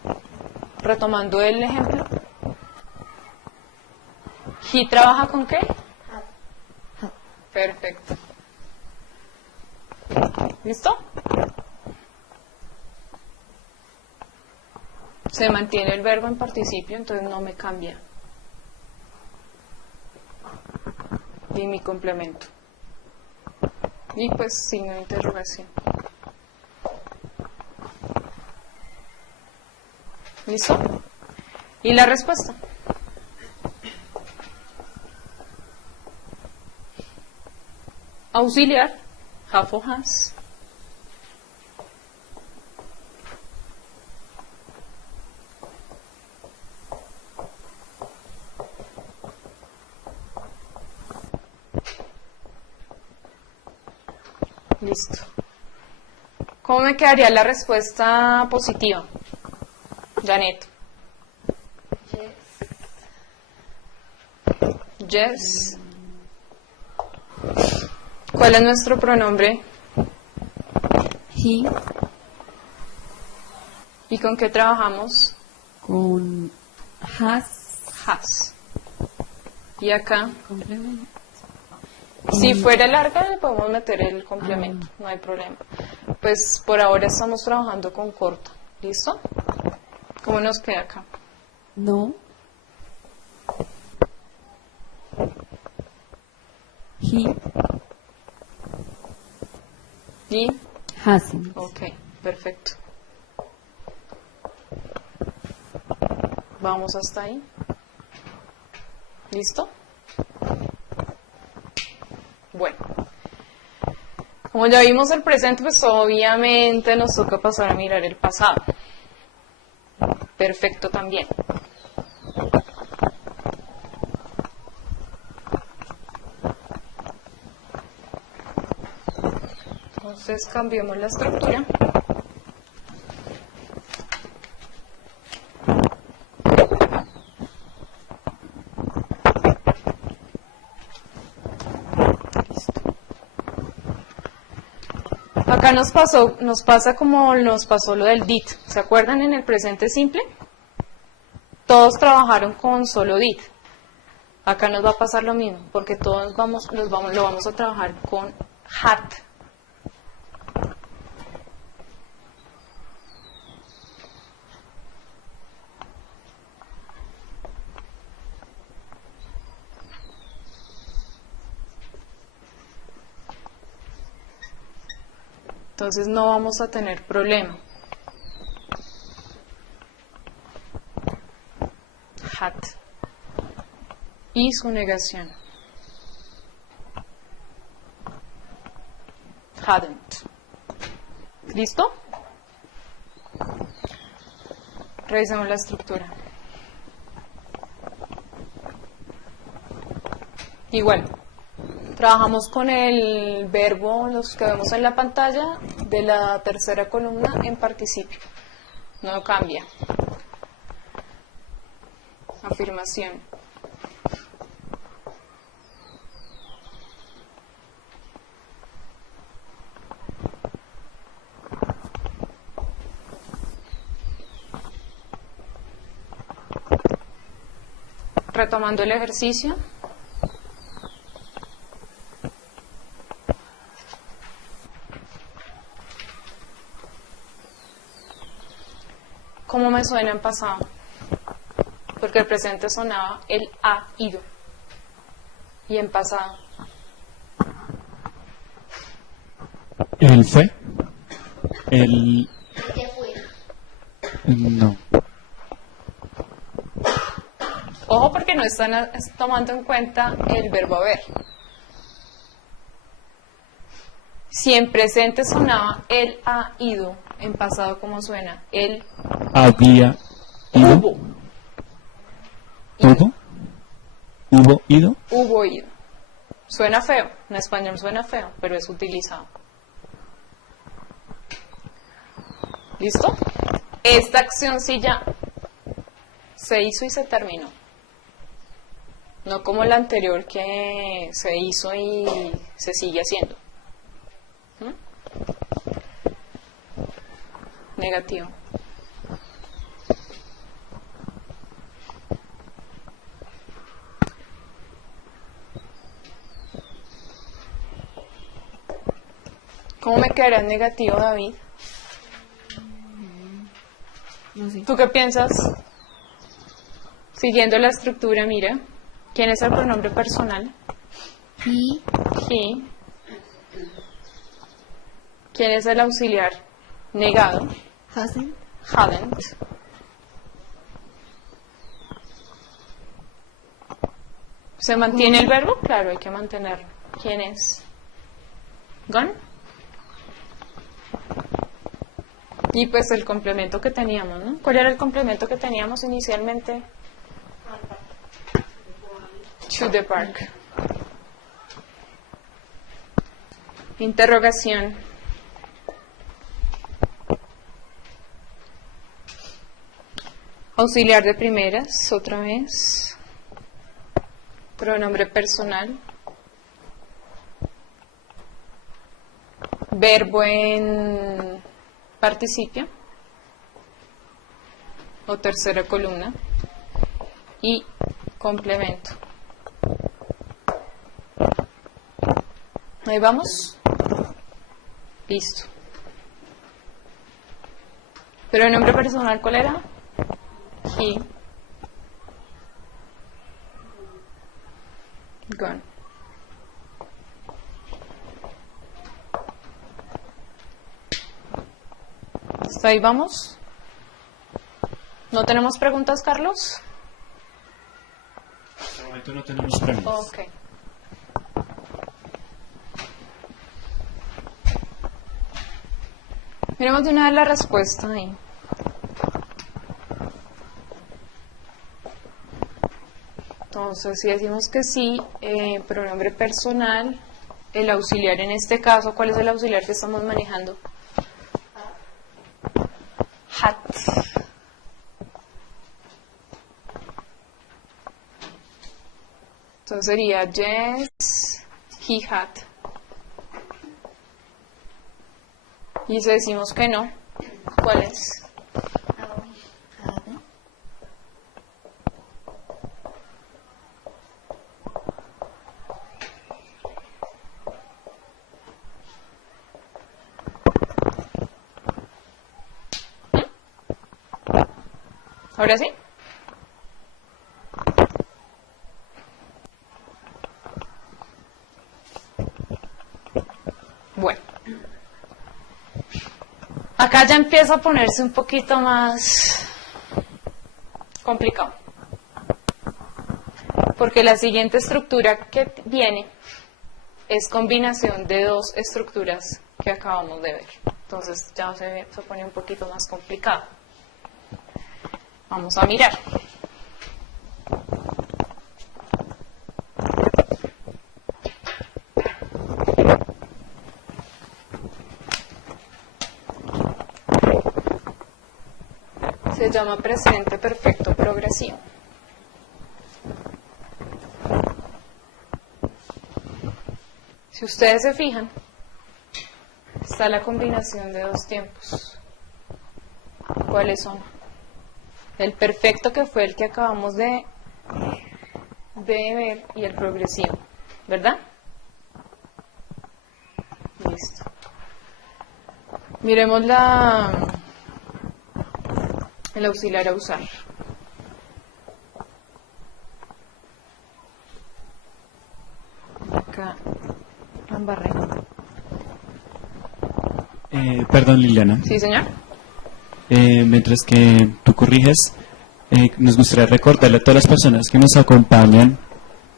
retomando el ejemplo. ¿He trabaja con qué? Perfecto. ¿Listo? Se mantiene el verbo en participio, entonces no me cambia. Y mi complemento. Y pues signo de interrogación. ¿Listo? ¿Y la respuesta? Auxiliar, have o has. Listo. ¿Cómo me quedaría la respuesta positiva? Janet. Yes. ¿Cuál es nuestro pronombre? He ¿Y con qué trabajamos? con has Has. ¿Y acá? complemento. Si fuera larga, le podemos meter el complemento, no hay problema. Pues por ahora estamos trabajando con corta. ¿Listo? ¿Cómo nos queda acá? No, he Y, hasn't. ok, perfecto. Vamos hasta ahí. ¿Listo? Bueno. Como ya vimos el presente, pues obviamente nos toca pasar a mirar el pasado. Perfecto también. Entonces cambiemos la estructura. Acá nos pasa como nos pasó lo del did. ¿Se acuerdan en el presente simple? Todos trabajaron con solo did. Acá nos va a pasar lo mismo, porque todos lo vamos a trabajar con had. Entonces no vamos a tener problema. Had. Y su negación. Hadn't. ¿Listo? Revisemos la estructura. Igual. Trabajamos con el verbo, los que vemos en la pantalla, de la tercera columna en participio. No cambia. Afirmación. Retomando el ejercicio. ¿Cómo me suena en pasado? Porque el presente sonaba el ha ido. Y en pasado. ¿El fue? El... No. Ojo porque no están tomando en cuenta el verbo haber. Si en presente sonaba el ha ido, en pasado ¿cómo suena? El Había ido. ¿Hubo? ¿Hubo ido? hubo ido. Suena feo, en español suena feo, pero es utilizado. ¿Listo? Esta acción sí ya se hizo y se terminó. No como la anterior que se hizo y se sigue haciendo. ¿Mm? Negativo. ¿Cómo me quedaría en negativo, David? No sé. ¿Tú qué piensas? Siguiendo la estructura, mira. ¿Quién es el pronombre personal? He, He. ¿Quién es el auxiliar? Negado. hasn't, Hadn't. ¿Se mantiene el verbo? Claro, hay que mantenerlo. ¿Quién es? Gone. Y pues el complemento que teníamos, ¿no? ¿Cuál era el complemento que teníamos inicialmente? To the park. Interrogación. Auxiliar de primeras, otra vez. Pronombre personal. Verbo en participio. O tercera columna. Y complemento. Ahí vamos. Listo. Pero el nombre personal, ¿cuál era? He. Gone. ¿Hasta ahí vamos? ¿No tenemos preguntas, Carlos? En este momento no tenemos preguntas. Ok. Miremos de una vez la respuesta ahí. Entonces, si decimos que sí, pronombre personal, el auxiliar en este caso, ¿cuál es el auxiliar que estamos manejando? Hat. Entonces sería yes, he had. Y si decimos que no, ¿cuál es? ¿Ahora sí? Bueno. Acá ya empieza a ponerse un poquito más complicado. Porque la siguiente estructura que viene es combinación de dos estructuras que acabamos de ver. Entonces ya se pone un poquito más complicado. Vamos a mirar. Se llama presente perfecto progresivo. Si ustedes se fijan, está la combinación de dos tiempos. ¿Cuáles son? El perfecto, que fue el que acabamos de ver, y el progresivo, ¿verdad? Listo. Miremos el auxiliar a usar. Acá, embarré. Perdón, Liliana. ¿Sí, señor? Mientras que tú corriges, nos gustaría recordarle a todas las personas que nos acompañan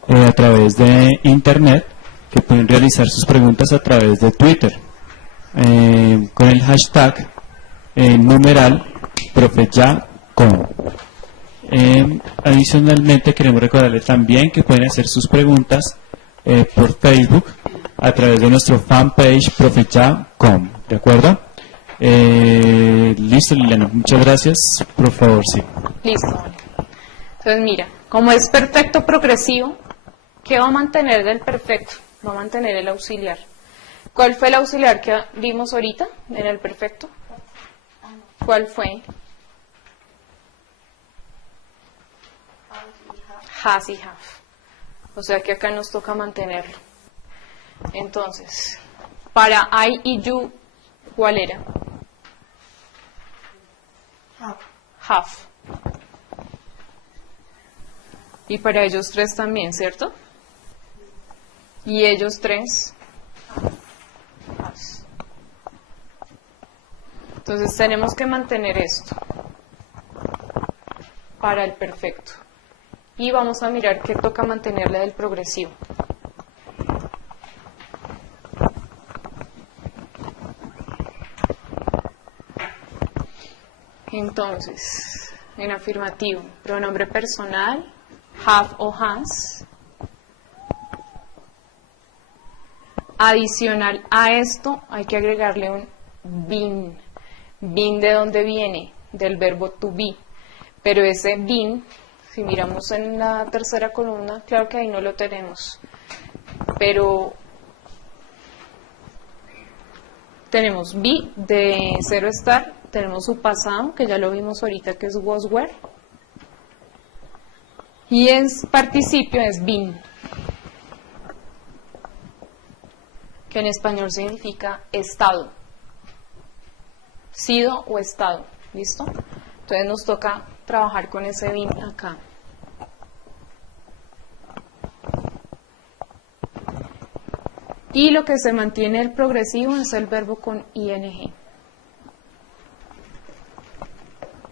a través de Internet que pueden realizar sus preguntas a través de Twitter con el hashtag numeral profeyacom. Adicionalmente, queremos recordarle también que pueden hacer sus preguntas por Facebook a través de nuestro fanpage profeyacom. ¿De acuerdo? Listo, Liliana, muchas gracias. Por favor, sí. Listo. Entonces, mira, como es perfecto progresivo, ¿qué va a mantener del perfecto? Va a mantener el auxiliar. ¿Cuál fue el auxiliar que vimos ahorita en el perfecto? ¿Cuál fue? Has y have. O sea que acá nos toca mantenerlo. Entonces, para I y you, ¿cuál era? Have. Y para ellos tres también, ¿cierto? Y ellos tres. Has. Entonces tenemos que mantener esto para el perfecto. Y vamos a mirar qué toca mantenerle del progresivo. Entonces, en afirmativo, pronombre personal, have o has. Adicional a esto, hay que agregarle un been. Been, ¿de dónde viene? Del verbo to be. Pero ese been, si miramos en la tercera columna, claro que ahí no lo tenemos. Pero tenemos be, de cero estar. Tenemos su pasado, que ya lo vimos ahorita, que es was, were. Y en participio es been, que en español significa estado. Sido o estado. ¿Listo? Entonces nos toca trabajar con ese been acá. Y lo que se mantiene el progresivo es el verbo con ing.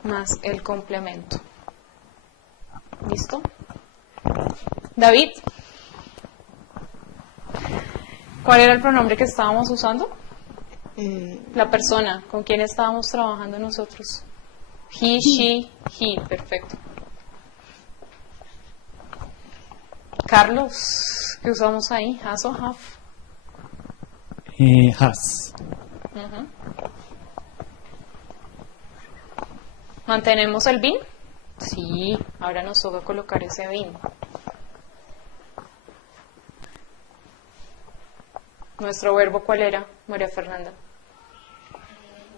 más el complemento. ¿Listo? David, ¿cuál era el pronombre que estábamos usando? La persona con quien estábamos trabajando nosotros. He, she, he, perfecto. Carlos, ¿qué usamos ahí? Has o have. Has. Ujú. ¿Mantenemos el been? Sí, ahora nos toca colocar ese been. ¿Nuestro verbo cuál era, María Fernanda?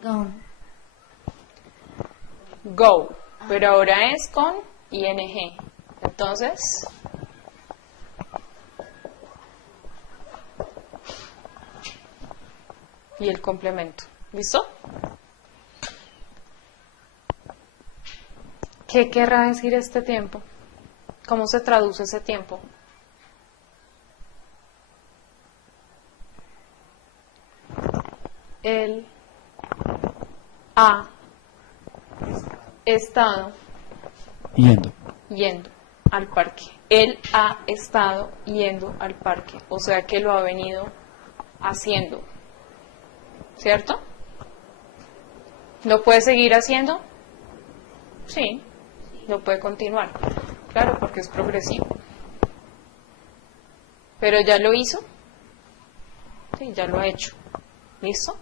Gone. Go, pero ahora es con ing. Entonces, y el complemento. ¿Listo? ¿Qué querrá decir este tiempo? ¿Cómo se traduce ese tiempo? Él ha estado Yendo. yendo al parque. Él ha estado yendo al parque. O sea que lo ha venido haciendo. ¿Cierto? ¿Lo puede seguir haciendo? Sí. Lo puede continuar. Claro, porque es progresivo. ¿Pero ya lo hizo? Sí, ya lo ha hecho. ¿Listo?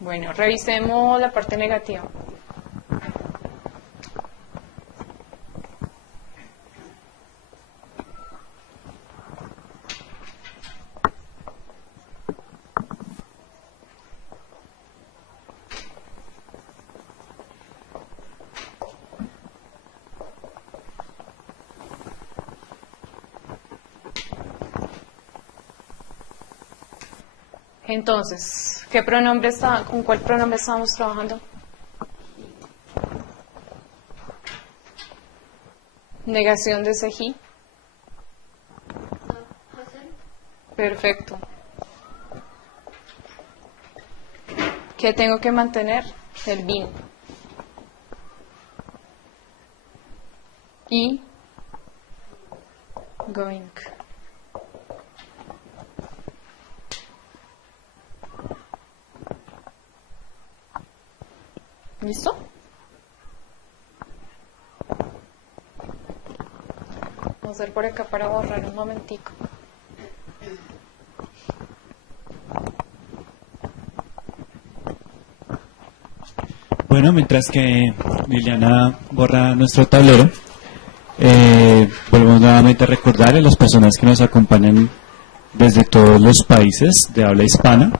Bueno, revisemos la parte negativa. Entonces, ¿con cuál pronombre estábamos trabajando? Negación de ese he. Perfecto. ¿Qué tengo que mantener? El been. Y going. ¿Listo? Vamos a ver por acá para borrar un momentico. Bueno, mientras que Liliana borra nuestro tablero, volvemos nuevamente a recordarle a las personas que nos acompañan desde todos los países de habla hispana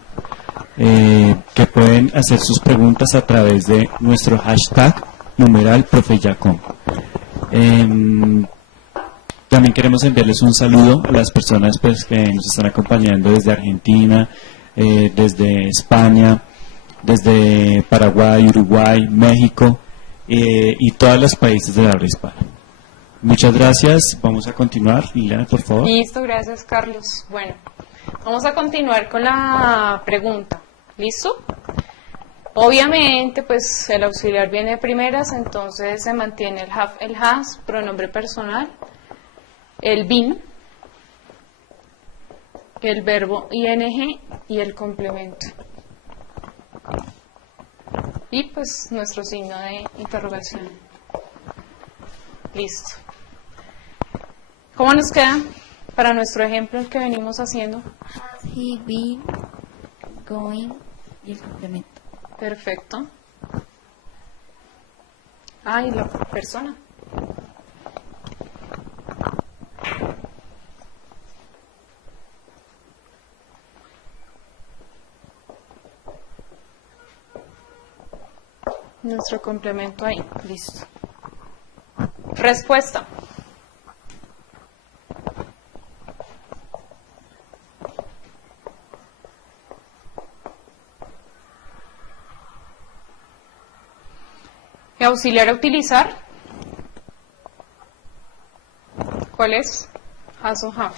que pueden hacer sus preguntas a través de nuestro hashtag #ProfeYaCom. También queremos enviarles un saludo a las personas pues, que nos están acompañando desde Argentina, desde España, desde Paraguay, Uruguay, México y todos los países de habla hispana. Muchas gracias. Vamos a continuar. Liliana, por favor. Listo, gracias Carlos. Bueno, vamos a continuar con la pregunta. ¿Listo? Obviamente, pues el auxiliar viene de primeras, entonces se mantiene el have, el has, pronombre personal, el been, el verbo ing y el complemento. Y pues nuestro signo de interrogación. Listo. ¿Cómo nos queda para nuestro ejemplo el que venimos haciendo? Has he been going y el complemento. Perfecto. Ah, y la persona. Nuestro complemento ahí, listo. Respuesta. Auxiliar a utilizar. ¿Cuál es? Has o have.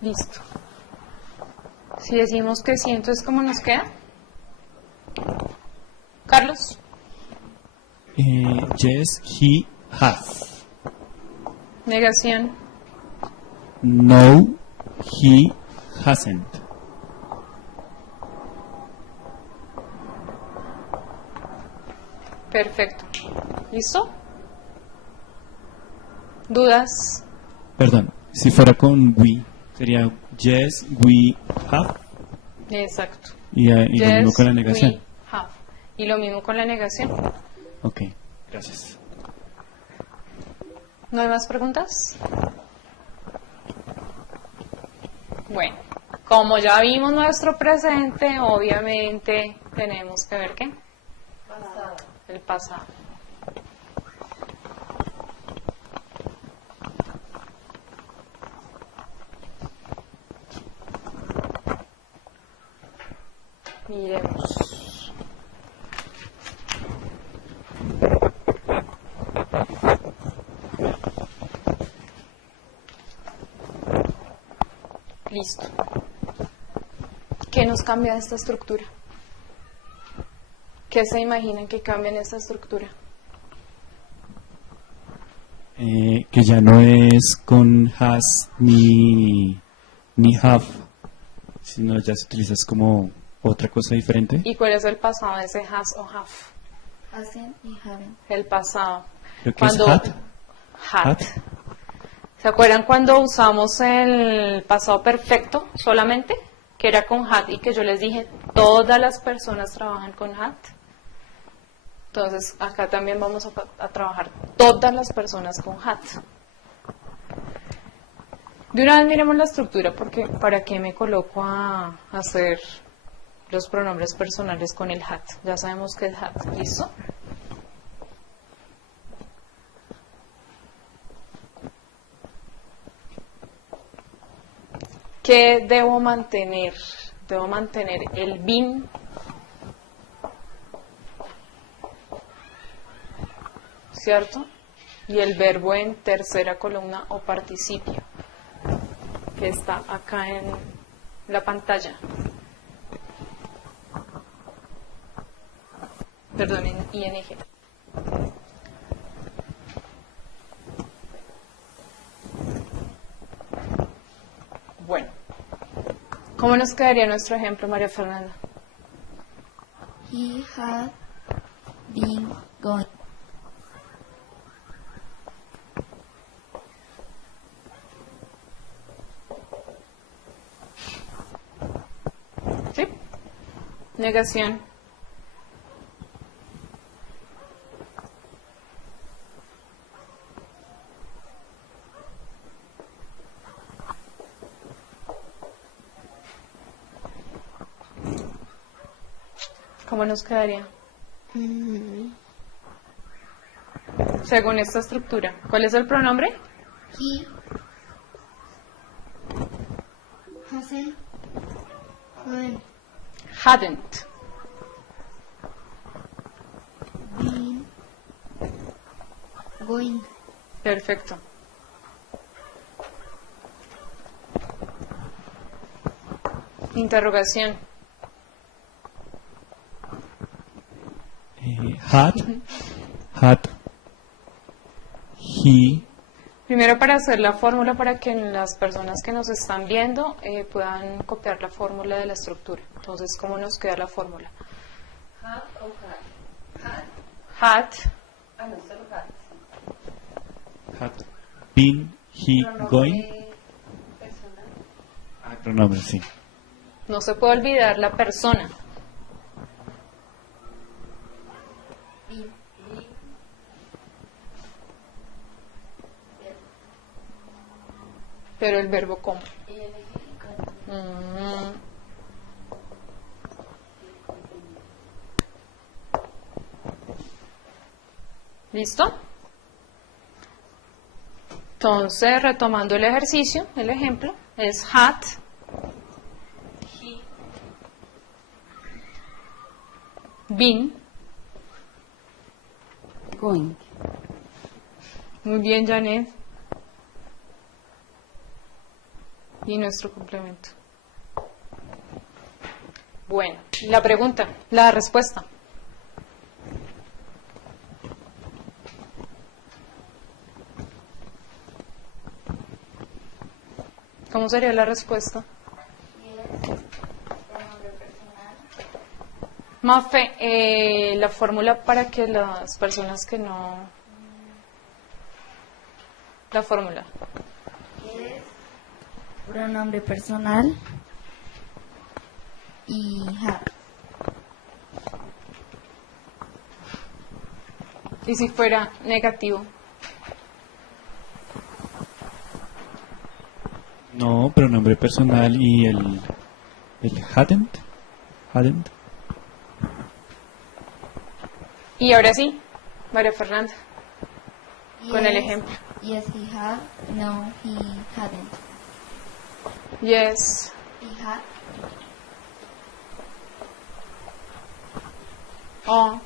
Listo. Si decimos que sí, entonces ¿cómo nos queda? Carlos. Yes, he has. Negación. No, he hasn't. Perfecto. ¿Listo? ¿Dudas? Perdón, si fuera con we, sería yes, we have. Exacto. Y lo mismo Yes, con la negación. we have. Y lo mismo con la negación. Ok, gracias. ¿No hay más preguntas? Bueno, como ya vimos nuestro presente, obviamente tenemos que ver ¿qué? Pasado. El pasado. Miremos. Listo. ¿Qué nos cambia de esta estructura? ¿Qué se imaginan que cambia en esta estructura? Que ya no es con has ni have, sino ya se utiliza como otra cosa diferente. ¿Y cuál es el pasado de ese has o have? Hasn't y haven't. El pasado. Creo que es Cuando- had. Had. ¿Se acuerdan cuando usamos el pasado perfecto solamente? Que era con had y que yo les dije, todas las personas trabajan con had. Entonces, acá también vamos a trabajar todas las personas con had. De una vez miremos la estructura, porque ¿para qué me coloco a hacer los pronombres personales con el had? Ya sabemos que es had, ¿listo? ¿Qué debo mantener? Debo mantener el been, ¿cierto? Y el verbo en tercera columna o participio, que está acá en la pantalla. Perdón, en ing. Bueno, ¿cómo nos quedaría nuestro ejemplo, María Fernanda? He had been going. ¿Sí? Negación. ¿Cómo nos quedaría? Según esta estructura. ¿Cuál es el pronombre? He hasn't Hadn't. been going. Perfecto. Interrogación. Had he. Primero para hacer la fórmula para que las personas que nos están viendo puedan copiar la fórmula de la estructura. Entonces, ¿cómo nos queda la fórmula? Had. Had been he going. Ah, pronombre, sí. No se puede olvidar la persona. Pero el verbo cómo. ¿Listo? Entonces, retomando el ejercicio, el ejemplo es had, been. Going. Muy bien, Janet. y nuestro complemento. Bueno, la pregunta, la respuesta. ¿Cómo sería la respuesta? Mafe, la fórmula para que las personas que no... La fórmula. Pronombre personal y have. ¿Y si fuera negativo? No, pronombre personal y el hadn't. Hadn't. Y ahora sí, María Fernanda, con el Yes, ejemplo. Yes, he had. No, he hadn't. Yes, He had. oh,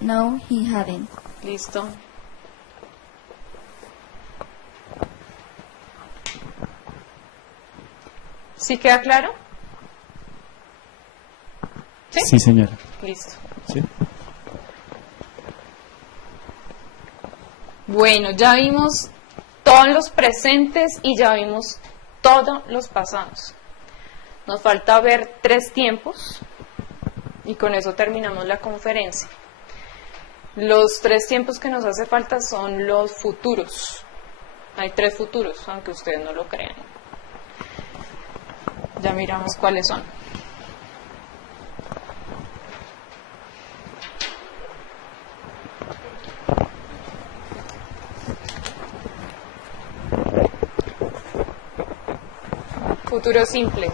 No, he hadn't. listo. ¿Sí queda claro? ¿Sí? Sí, señora. Listo. Sí. Bueno, ya vimos todos los presentes y ya vimos todos los pasados. Nos falta ver 3 tiempos y con eso terminamos la conferencia. Los 3 tiempos que nos hace falta son los futuros. Hay 3 futuros, aunque ustedes no lo crean. Ya miramos cuáles son. Futuro simple.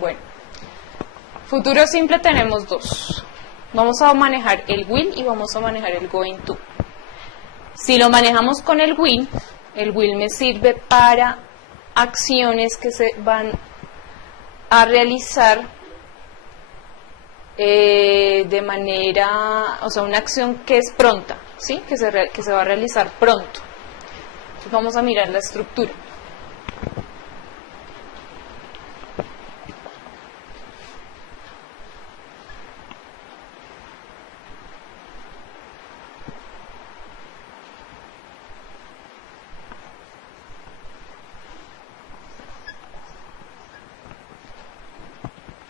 Bueno, futuro simple tenemos 2. Vamos a manejar el will y vamos a manejar el going to. Si lo manejamos con el will me sirve para acciones que se van a realizar de manera, o sea, una acción que es pronta, ¿sí? Que se va a realizar pronto. Entonces vamos a mirar la estructura.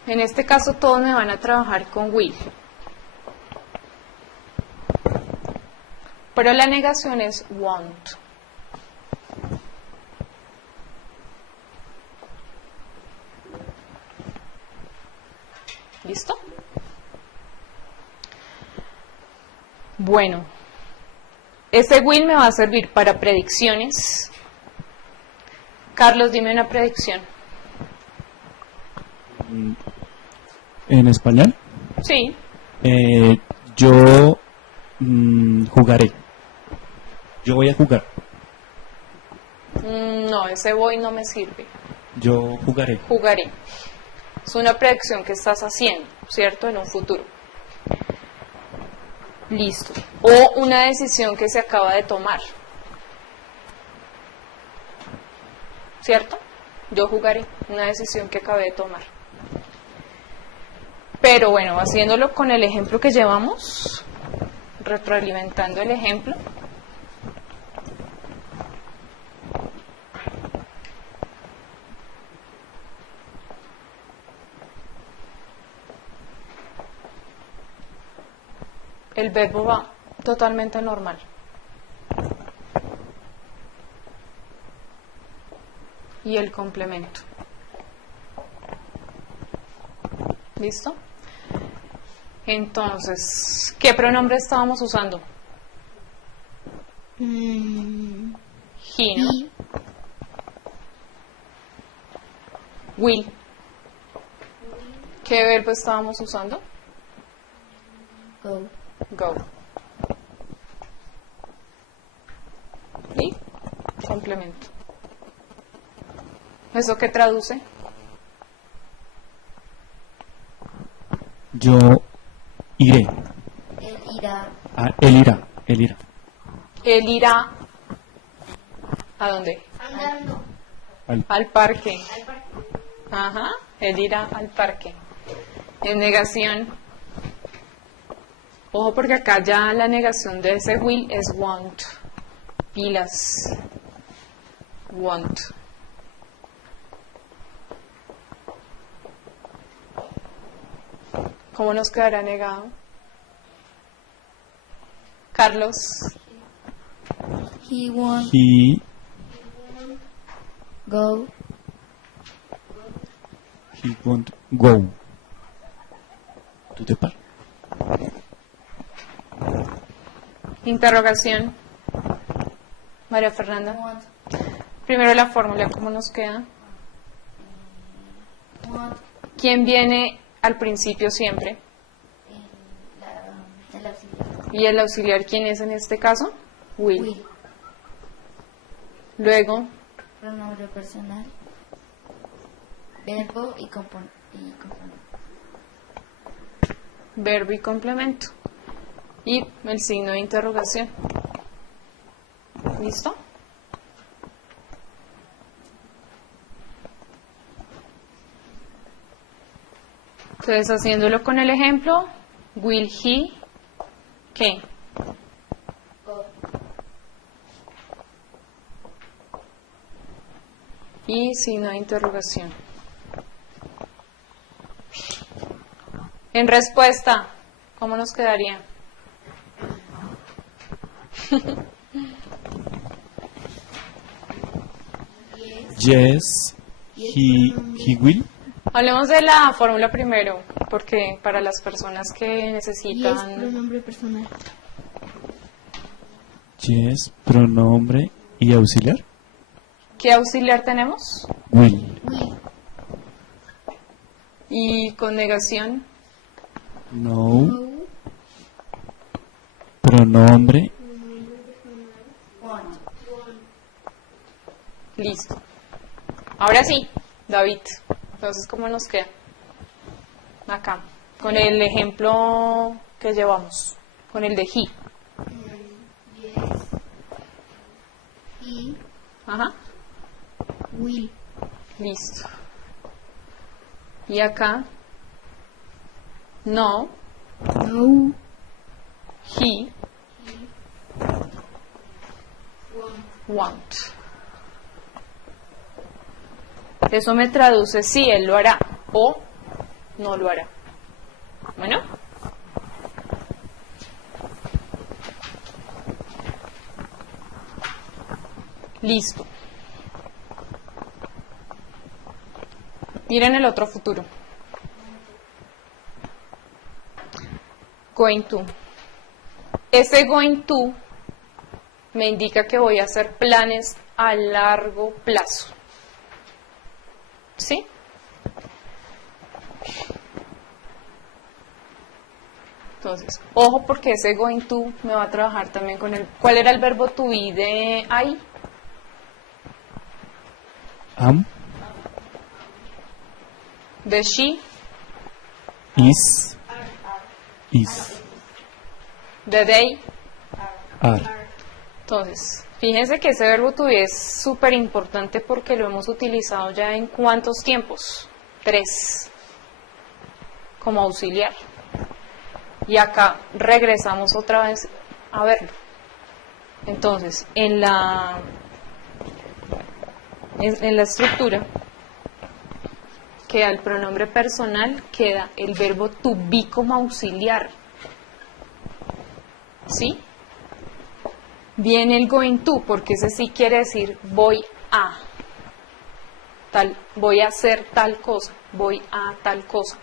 En este caso todos me van a trabajar con will. Pero la negación es won't. ¿Listo? Bueno, ese will me va a servir para predicciones. Carlos, dime una predicción. ¿En español? Sí. Yo jugaré. Yo voy a jugar. No, ese voy no me sirve. Yo jugaré. Jugaré. Es una predicción que estás haciendo, ¿cierto? En un futuro. Listo. O una decisión que se acaba de tomar. ¿Cierto? Yo jugaré. Una decisión que acabé de tomar. Pero bueno, haciéndolo con el ejemplo que llevamos, retroalimentando el ejemplo. El verbo va totalmente normal. Y el complemento. ¿Listo? Entonces, ¿qué pronombre estábamos usando? He, ¿no? He. Will. ¿Qué verbo estábamos usando? Go. Go. Y complemento. ¿Eso qué traduce? Yo iré. Él irá. Él irá, él irá. Él irá. ¿A dónde? Al parque. Ajá, él irá al parque. En negación. Ojo porque acá ya la negación de ese will es won't. Pilas. Won't. ¿Cómo nos quedará negado? Carlos. He won't He go. won't go to the park. Interrogación. María Fernanda. Want. Primero la fórmula, ¿cómo nos queda? Want. ¿Quién viene al principio siempre? El auxiliar. ¿Y el auxiliar quién es en este caso? Will. Will. Luego, Pronombre personal. Verbo y complemento. verbo y complemento. Y el signo de interrogación. ¿Listo? Entonces, haciéndolo con el ejemplo, will he, ¿qué? Y signo de interrogación. En respuesta, ¿cómo nos quedaría? Yes, he will. Hablemos de la fórmula primero, porque para las personas que Y es necesitan... pronombre personal. Yes, pronombre y auxiliar. ¿Qué auxiliar tenemos? Will. Will. Y con negación, No. Pronombre. Want. listo. Ahora sí, David. Entonces, ¿cómo nos queda? Acá, con el ejemplo que llevamos, con el de he. Yes. He Ajá, will. listo. Y acá, no, No. he, want. Eso me traduce si él lo hará o no lo hará. Bueno. Listo. Miren el otro futuro. Going to. Ese going to me indica que voy a hacer planes a largo plazo. ¿Sí? Entonces, ojo porque ese going to me va a trabajar también con el... ¿Cuál era el verbo to be de ahí? Am. De she, Is. Is. de they. Are. Entonces, fíjense que ese verbo to be es súper importante porque lo hemos utilizado ya en ¿cuántos tiempos? 3. Como auxiliar. Y acá regresamos otra vez a verlo. Entonces, en la estructura queda el pronombre personal, queda el verbo to be como auxiliar. ¿Sí? Viene el going to, porque ese sí quiere decir voy a tal, voy a hacer tal cosa, voy a tal cosa.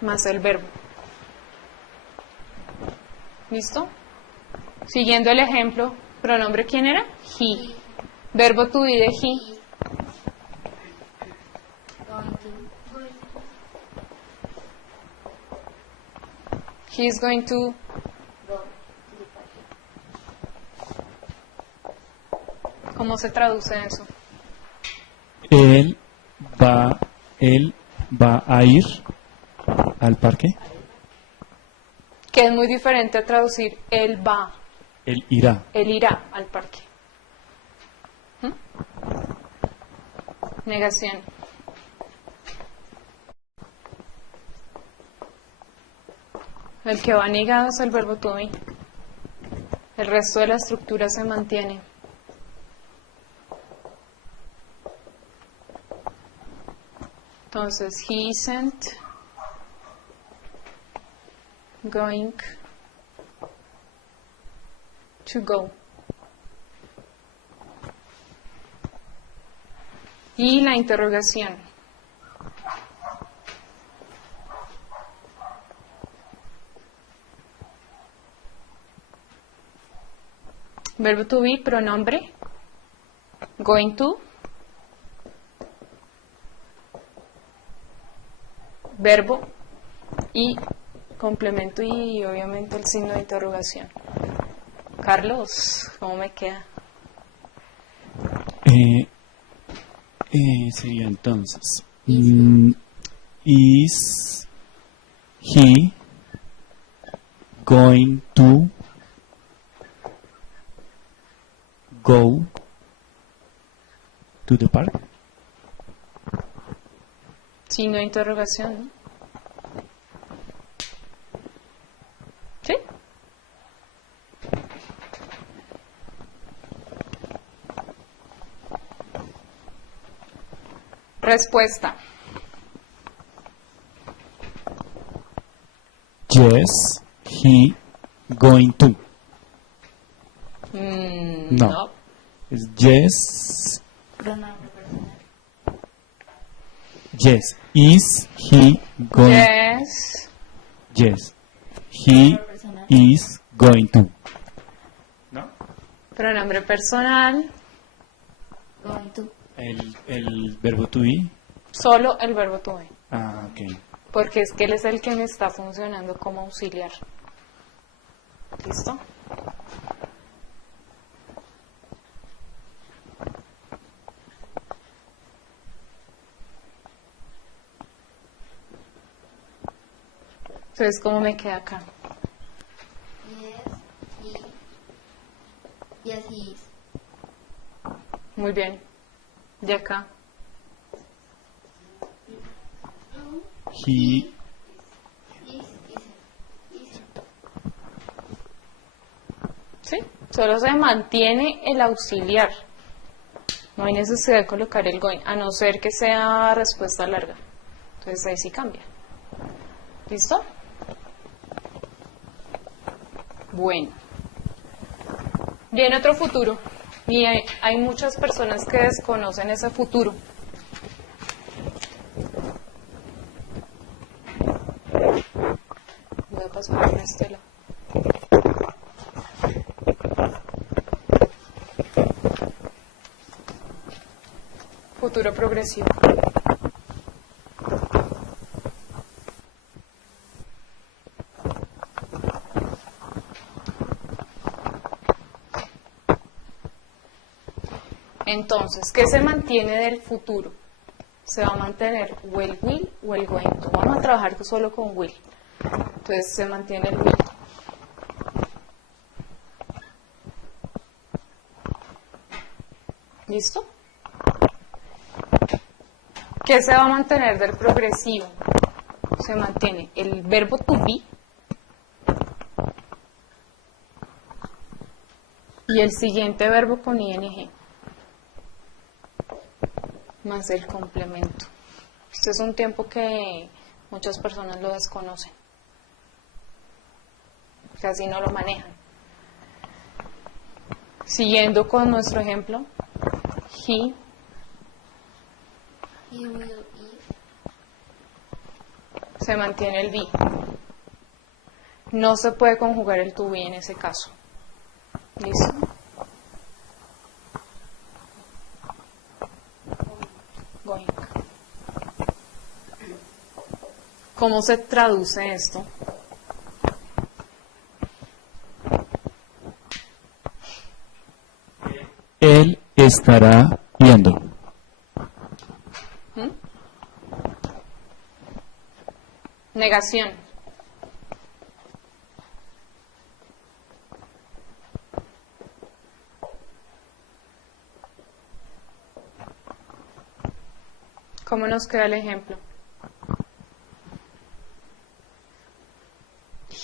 Más el verbo. ¿Listo? Siguiendo el ejemplo, pronombre ¿quién era? He. Verbo to be de he. Going to. He is going to. Go. ¿Cómo se traduce eso? Él él va a ir al parque. Que es muy diferente a traducir él va, Él irá. él irá al parque. ¿Mm? Negación. El que va negado es el verbo to be. El resto de la estructura se mantiene. Entonces, he isn't going to go. Y la interrogación. Verbo to be, pronombre. Going to. Verbo y complemento y obviamente el signo de interrogación. Carlos, ¿cómo me queda? Sería entonces, is he going to go to the park? Signo de interrogación, ¿no? ¿Sí? Respuesta. Yes, he going to. No. Es yes, Pronombre personal. yes. Is he going? Yes. Yes, he Pronombre personal. is going to. Pronombre personal. Going to. El verbo to be. Solo el verbo to be. Ah, ok. Porque es que él es el que me está funcionando como auxiliar. ¿Listo? Entonces, ¿cómo me queda acá? Yes, he is. Muy bien. De acá. He ¿Sí? Solo se mantiene el auxiliar. No hay necesidad de colocar el going, a no ser que sea respuesta larga. Entonces ahí sí cambia. ¿Listo? Bueno. Viene otro futuro. Y hay muchas personas que desconocen ese futuro. Voy a pasar por este lado. Futuro progresivo. Entonces, ¿qué se mantiene del futuro? Se va a mantener o el will o el going to. Vamos a trabajar solo con will. Entonces se mantiene el will. ¿Listo? ¿Qué se va a mantener del progresivo? Se mantiene el verbo to be y el siguiente verbo con ing más el complemento. Este es un tiempo que muchas personas lo desconocen, casi no lo manejan. Siguiendo con nuestro ejemplo, he will eat. se mantiene el be. No se puede conjugar el to be en ese caso. ¿Listo? Going. ¿Cómo se traduce esto? Él estará yendo. Negación. ¿Cómo nos queda el ejemplo?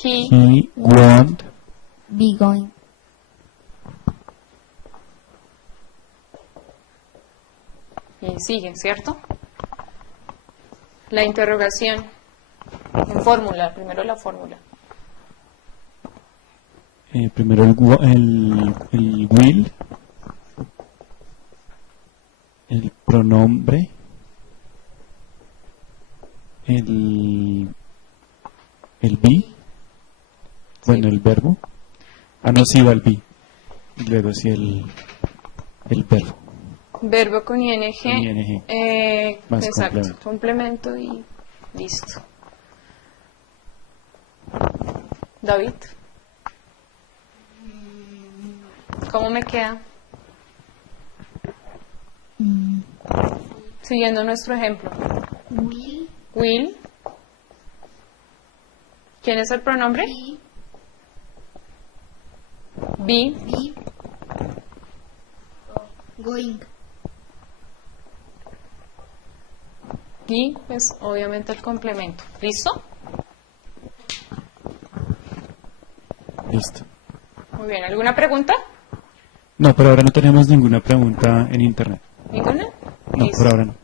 He won't Be going. Y sigue, ¿cierto? La interrogación en fórmula, primero la fórmula. primero el will, el pronombre, el be, bueno, el verbo. Ah, no, sí va el be. Y luego sí el verbo. Verbo con ing. Con ing. Más Exacto, complemento y listo. David, ¿cómo me queda? Siguiendo nuestro ejemplo. Will. Will. ¿Quién es el pronombre? Be. Be. Going. Y pues obviamente el complemento. ¿Listo? Listo. Muy bien. ¿Alguna pregunta? No, por ahora no tenemos ninguna pregunta en internet. ¿Ninguna? No, Listo. por ahora no.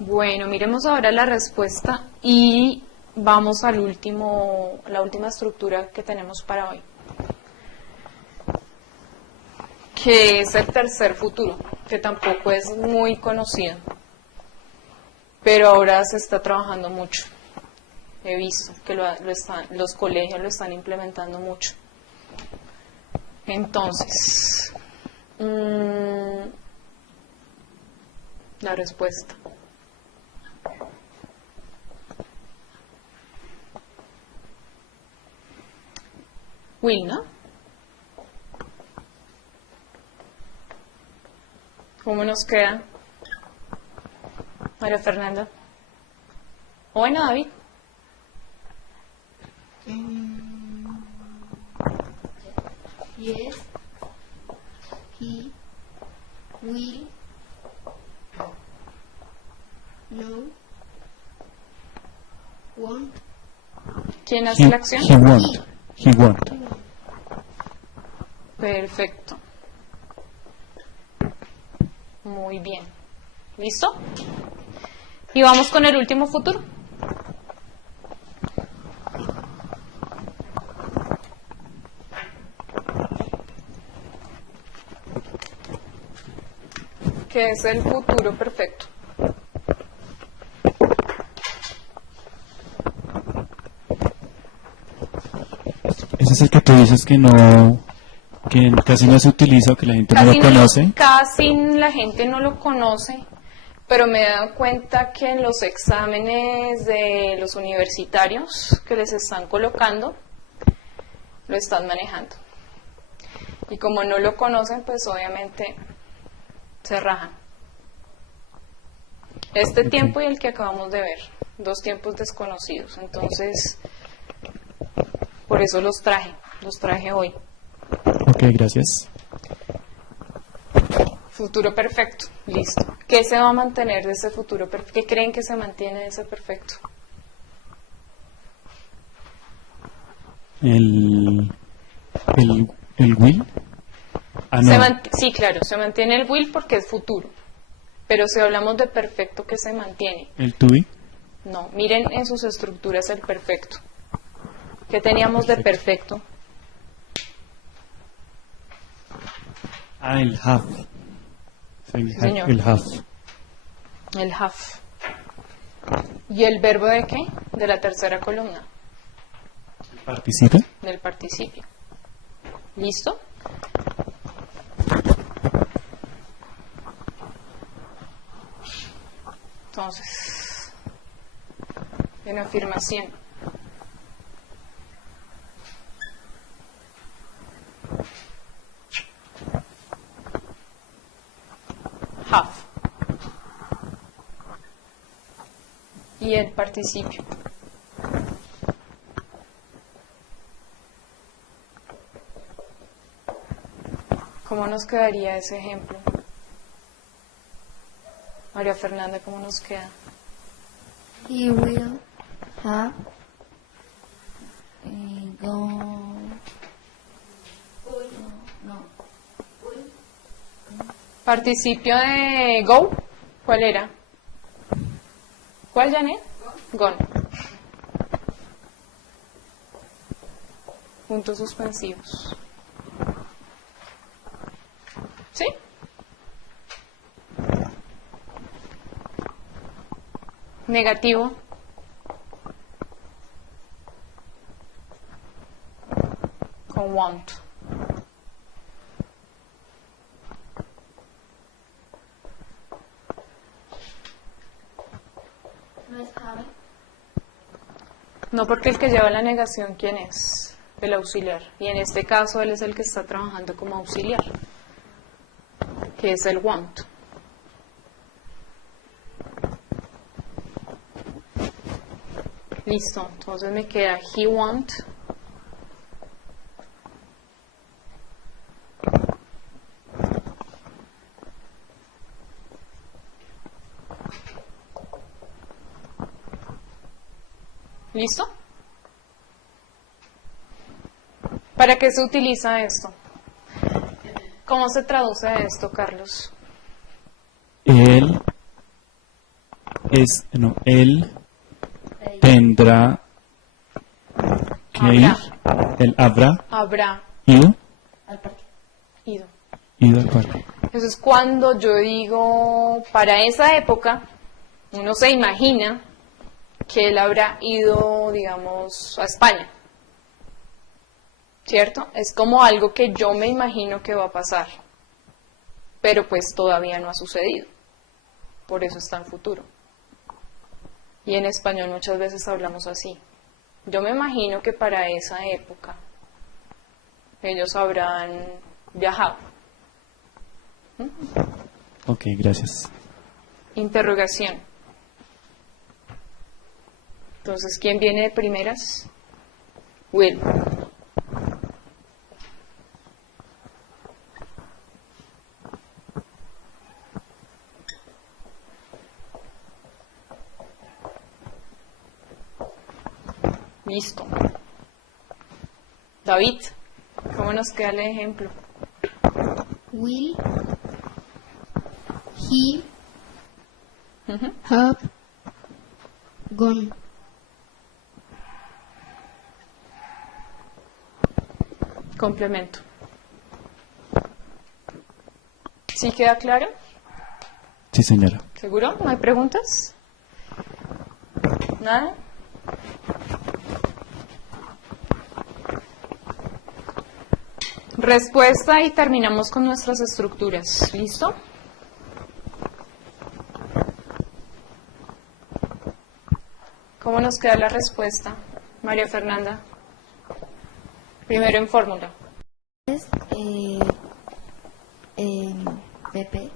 Bueno, miremos ahora la respuesta y vamos al la última estructura que tenemos para hoy, que es el tercer futuro, que tampoco es muy conocido, pero ahora se está trabajando mucho. He visto que los colegios lo están implementando mucho. Entonces, la respuesta. Will, ¿no? ¿Cómo nos queda? María Fernanda. O bueno, David. Yes. He. Will. No. Won't. ¿Quién hace la acción? He won't. He won't. Perfecto. Muy bien. ¿Listo? Y vamos con el último futuro. Que es el futuro perfecto. Ese es el que tú dices que no, que casi no se utiliza o que la gente no lo conoce. Casi la gente no lo conoce, pero me he dado cuenta que en los exámenes de los universitarios que les están colocando, lo están manejando. Y como no lo conocen, pues obviamente se rajan. Este tiempo y el que acabamos de ver, dos tiempos desconocidos. Entonces, por eso los traje hoy. Ok, gracias. Futuro perfecto, listo. ¿Qué se va a mantener de ese futuro perfecto? ¿Qué creen que se mantiene de ese perfecto? El will. Ah, no. Sí, claro, se mantiene el will porque es futuro. Pero si hablamos de perfecto, ¿qué se mantiene? El to be. No, miren en sus estructuras el perfecto. ¿Qué teníamos de perfecto? Ah, el have. Señor. El have. El have. ¿Y el verbo de qué? De la tercera columna, ¿Participe? del participio. ¿Listo? Entonces, en afirmación. Have. y el participio. ¿Cómo nos quedaría ese ejemplo? María Fernanda, ¿cómo nos queda? He will have gone. No. Participio de go, ¿cuál era? ¿Cuál, Janet? Gone. Puntos suspensivos. ¿Sí? Negativo. Con want. No es have. No, porque el que lleva la negación, ¿quién es? El auxiliar. Y en este caso él es el que está trabajando como auxiliar, que es el want. Listo, entonces me queda he want. ¿Listo? ¿Para qué se utiliza esto? ¿Cómo se traduce esto, Carlos? Él tendrá que Habrá. ir. Él Habrá ido ido. al parque. Entonces, cuando yo digo para esa época, uno se imagina que él habrá ido, digamos, a España. ¿Cierto? Es como algo que yo me imagino que va a pasar, pero pues todavía no ha sucedido. Por eso está en futuro. Y en español muchas veces hablamos así. Yo me imagino que para esa época ellos habrán viajado. Ok, gracias. Interrogación. Entonces, ¿quién viene de primeras? Will. Listo. David, ¿cómo nos queda el ejemplo? Will he Ujú. have gone? Complemento. ¿Sí queda claro? Sí, señora. ¿Seguro? ¿No hay preguntas? ¿Nada? Respuesta y terminamos con nuestras estructuras. ¿Listo? ¿Cómo nos queda la respuesta, María Fernanda? Primero en fórmula. Es PP.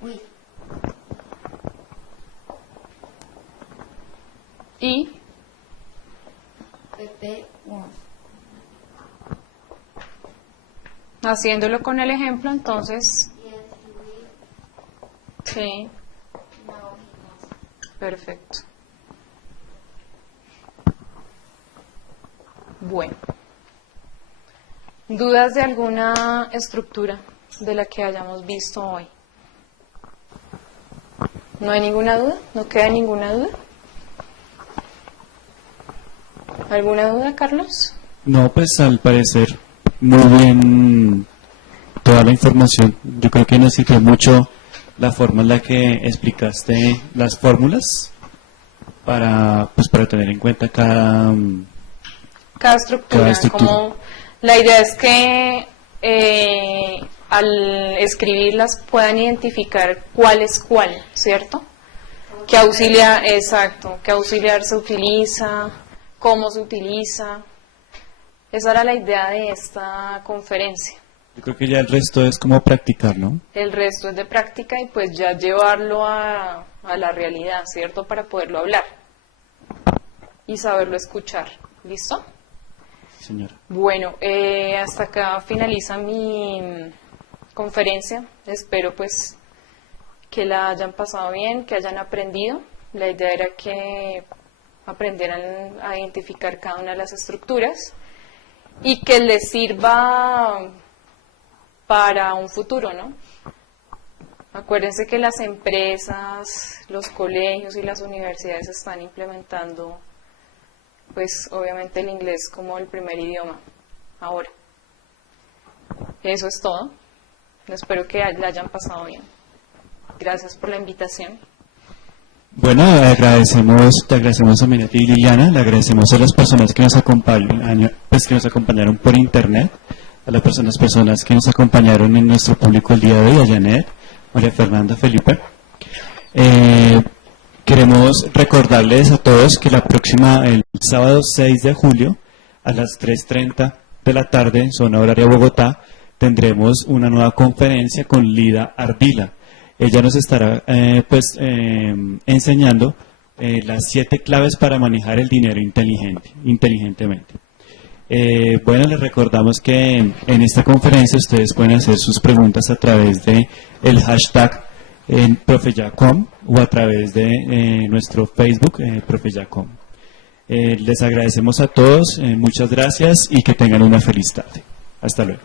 Will. Y PP wants. haciéndolo con el ejemplo, entonces... Sí. Perfecto. Bueno. ¿Dudas de alguna estructura de la que hayamos visto hoy? ¿No hay ninguna duda? ¿No queda ninguna duda? ¿Alguna duda, Carlos? No, pues al parecer muy bien toda la información. Yo creo que nos sirvió mucho la forma en la que explicaste las fórmulas para tener en cuenta cada Cada estructura. Como La idea es que al escribirlas puedan identificar cuál es cuál, ¿cierto? ¿Qué auxiliar, exacto, qué auxiliar se utiliza, cómo se utiliza? Esa era la idea de esta conferencia, Yo creo que ya el resto es como practicar, ¿no? El resto es de práctica y pues ya llevarlo a la realidad, ¿cierto? Para poderlo hablar y saberlo escuchar. ¿Listo? Señora. Bueno, hasta acá finaliza mi conferencia. Espero pues que la hayan pasado bien, que hayan aprendido. La idea era que aprendieran a identificar cada una de las estructuras y que les sirva para un futuro, ¿no? Acuérdense que las empresas, los colegios y las universidades están implementando, pues obviamente el inglés como el primer idioma ahora. Eso es todo. Espero que la hayan pasado bien. Gracias por la invitación. Bueno, te agradecemos a Minati y Liliana, le agradecemos a las personas que nos acompañan, pues que nos acompañaron por internet, a las personas que nos acompañaron en nuestro público el día de hoy, a Janet, María Fernanda, Felipe. Queremos recordarles a todos que el sábado 6 de julio, a las 3:30 de la tarde, zona horaria Bogotá, tendremos una nueva conferencia con Lida Ardila. Ella nos estará enseñando las 7 claves para manejar el dinero inteligentemente. Bueno, les recordamos que en esta conferencia ustedes pueden hacer sus preguntas a través de el hashtag profeyacom o a través de nuestro Facebook profeyacom. Les agradecemos a todos, muchas gracias y que tengan una feliz tarde. Hasta luego.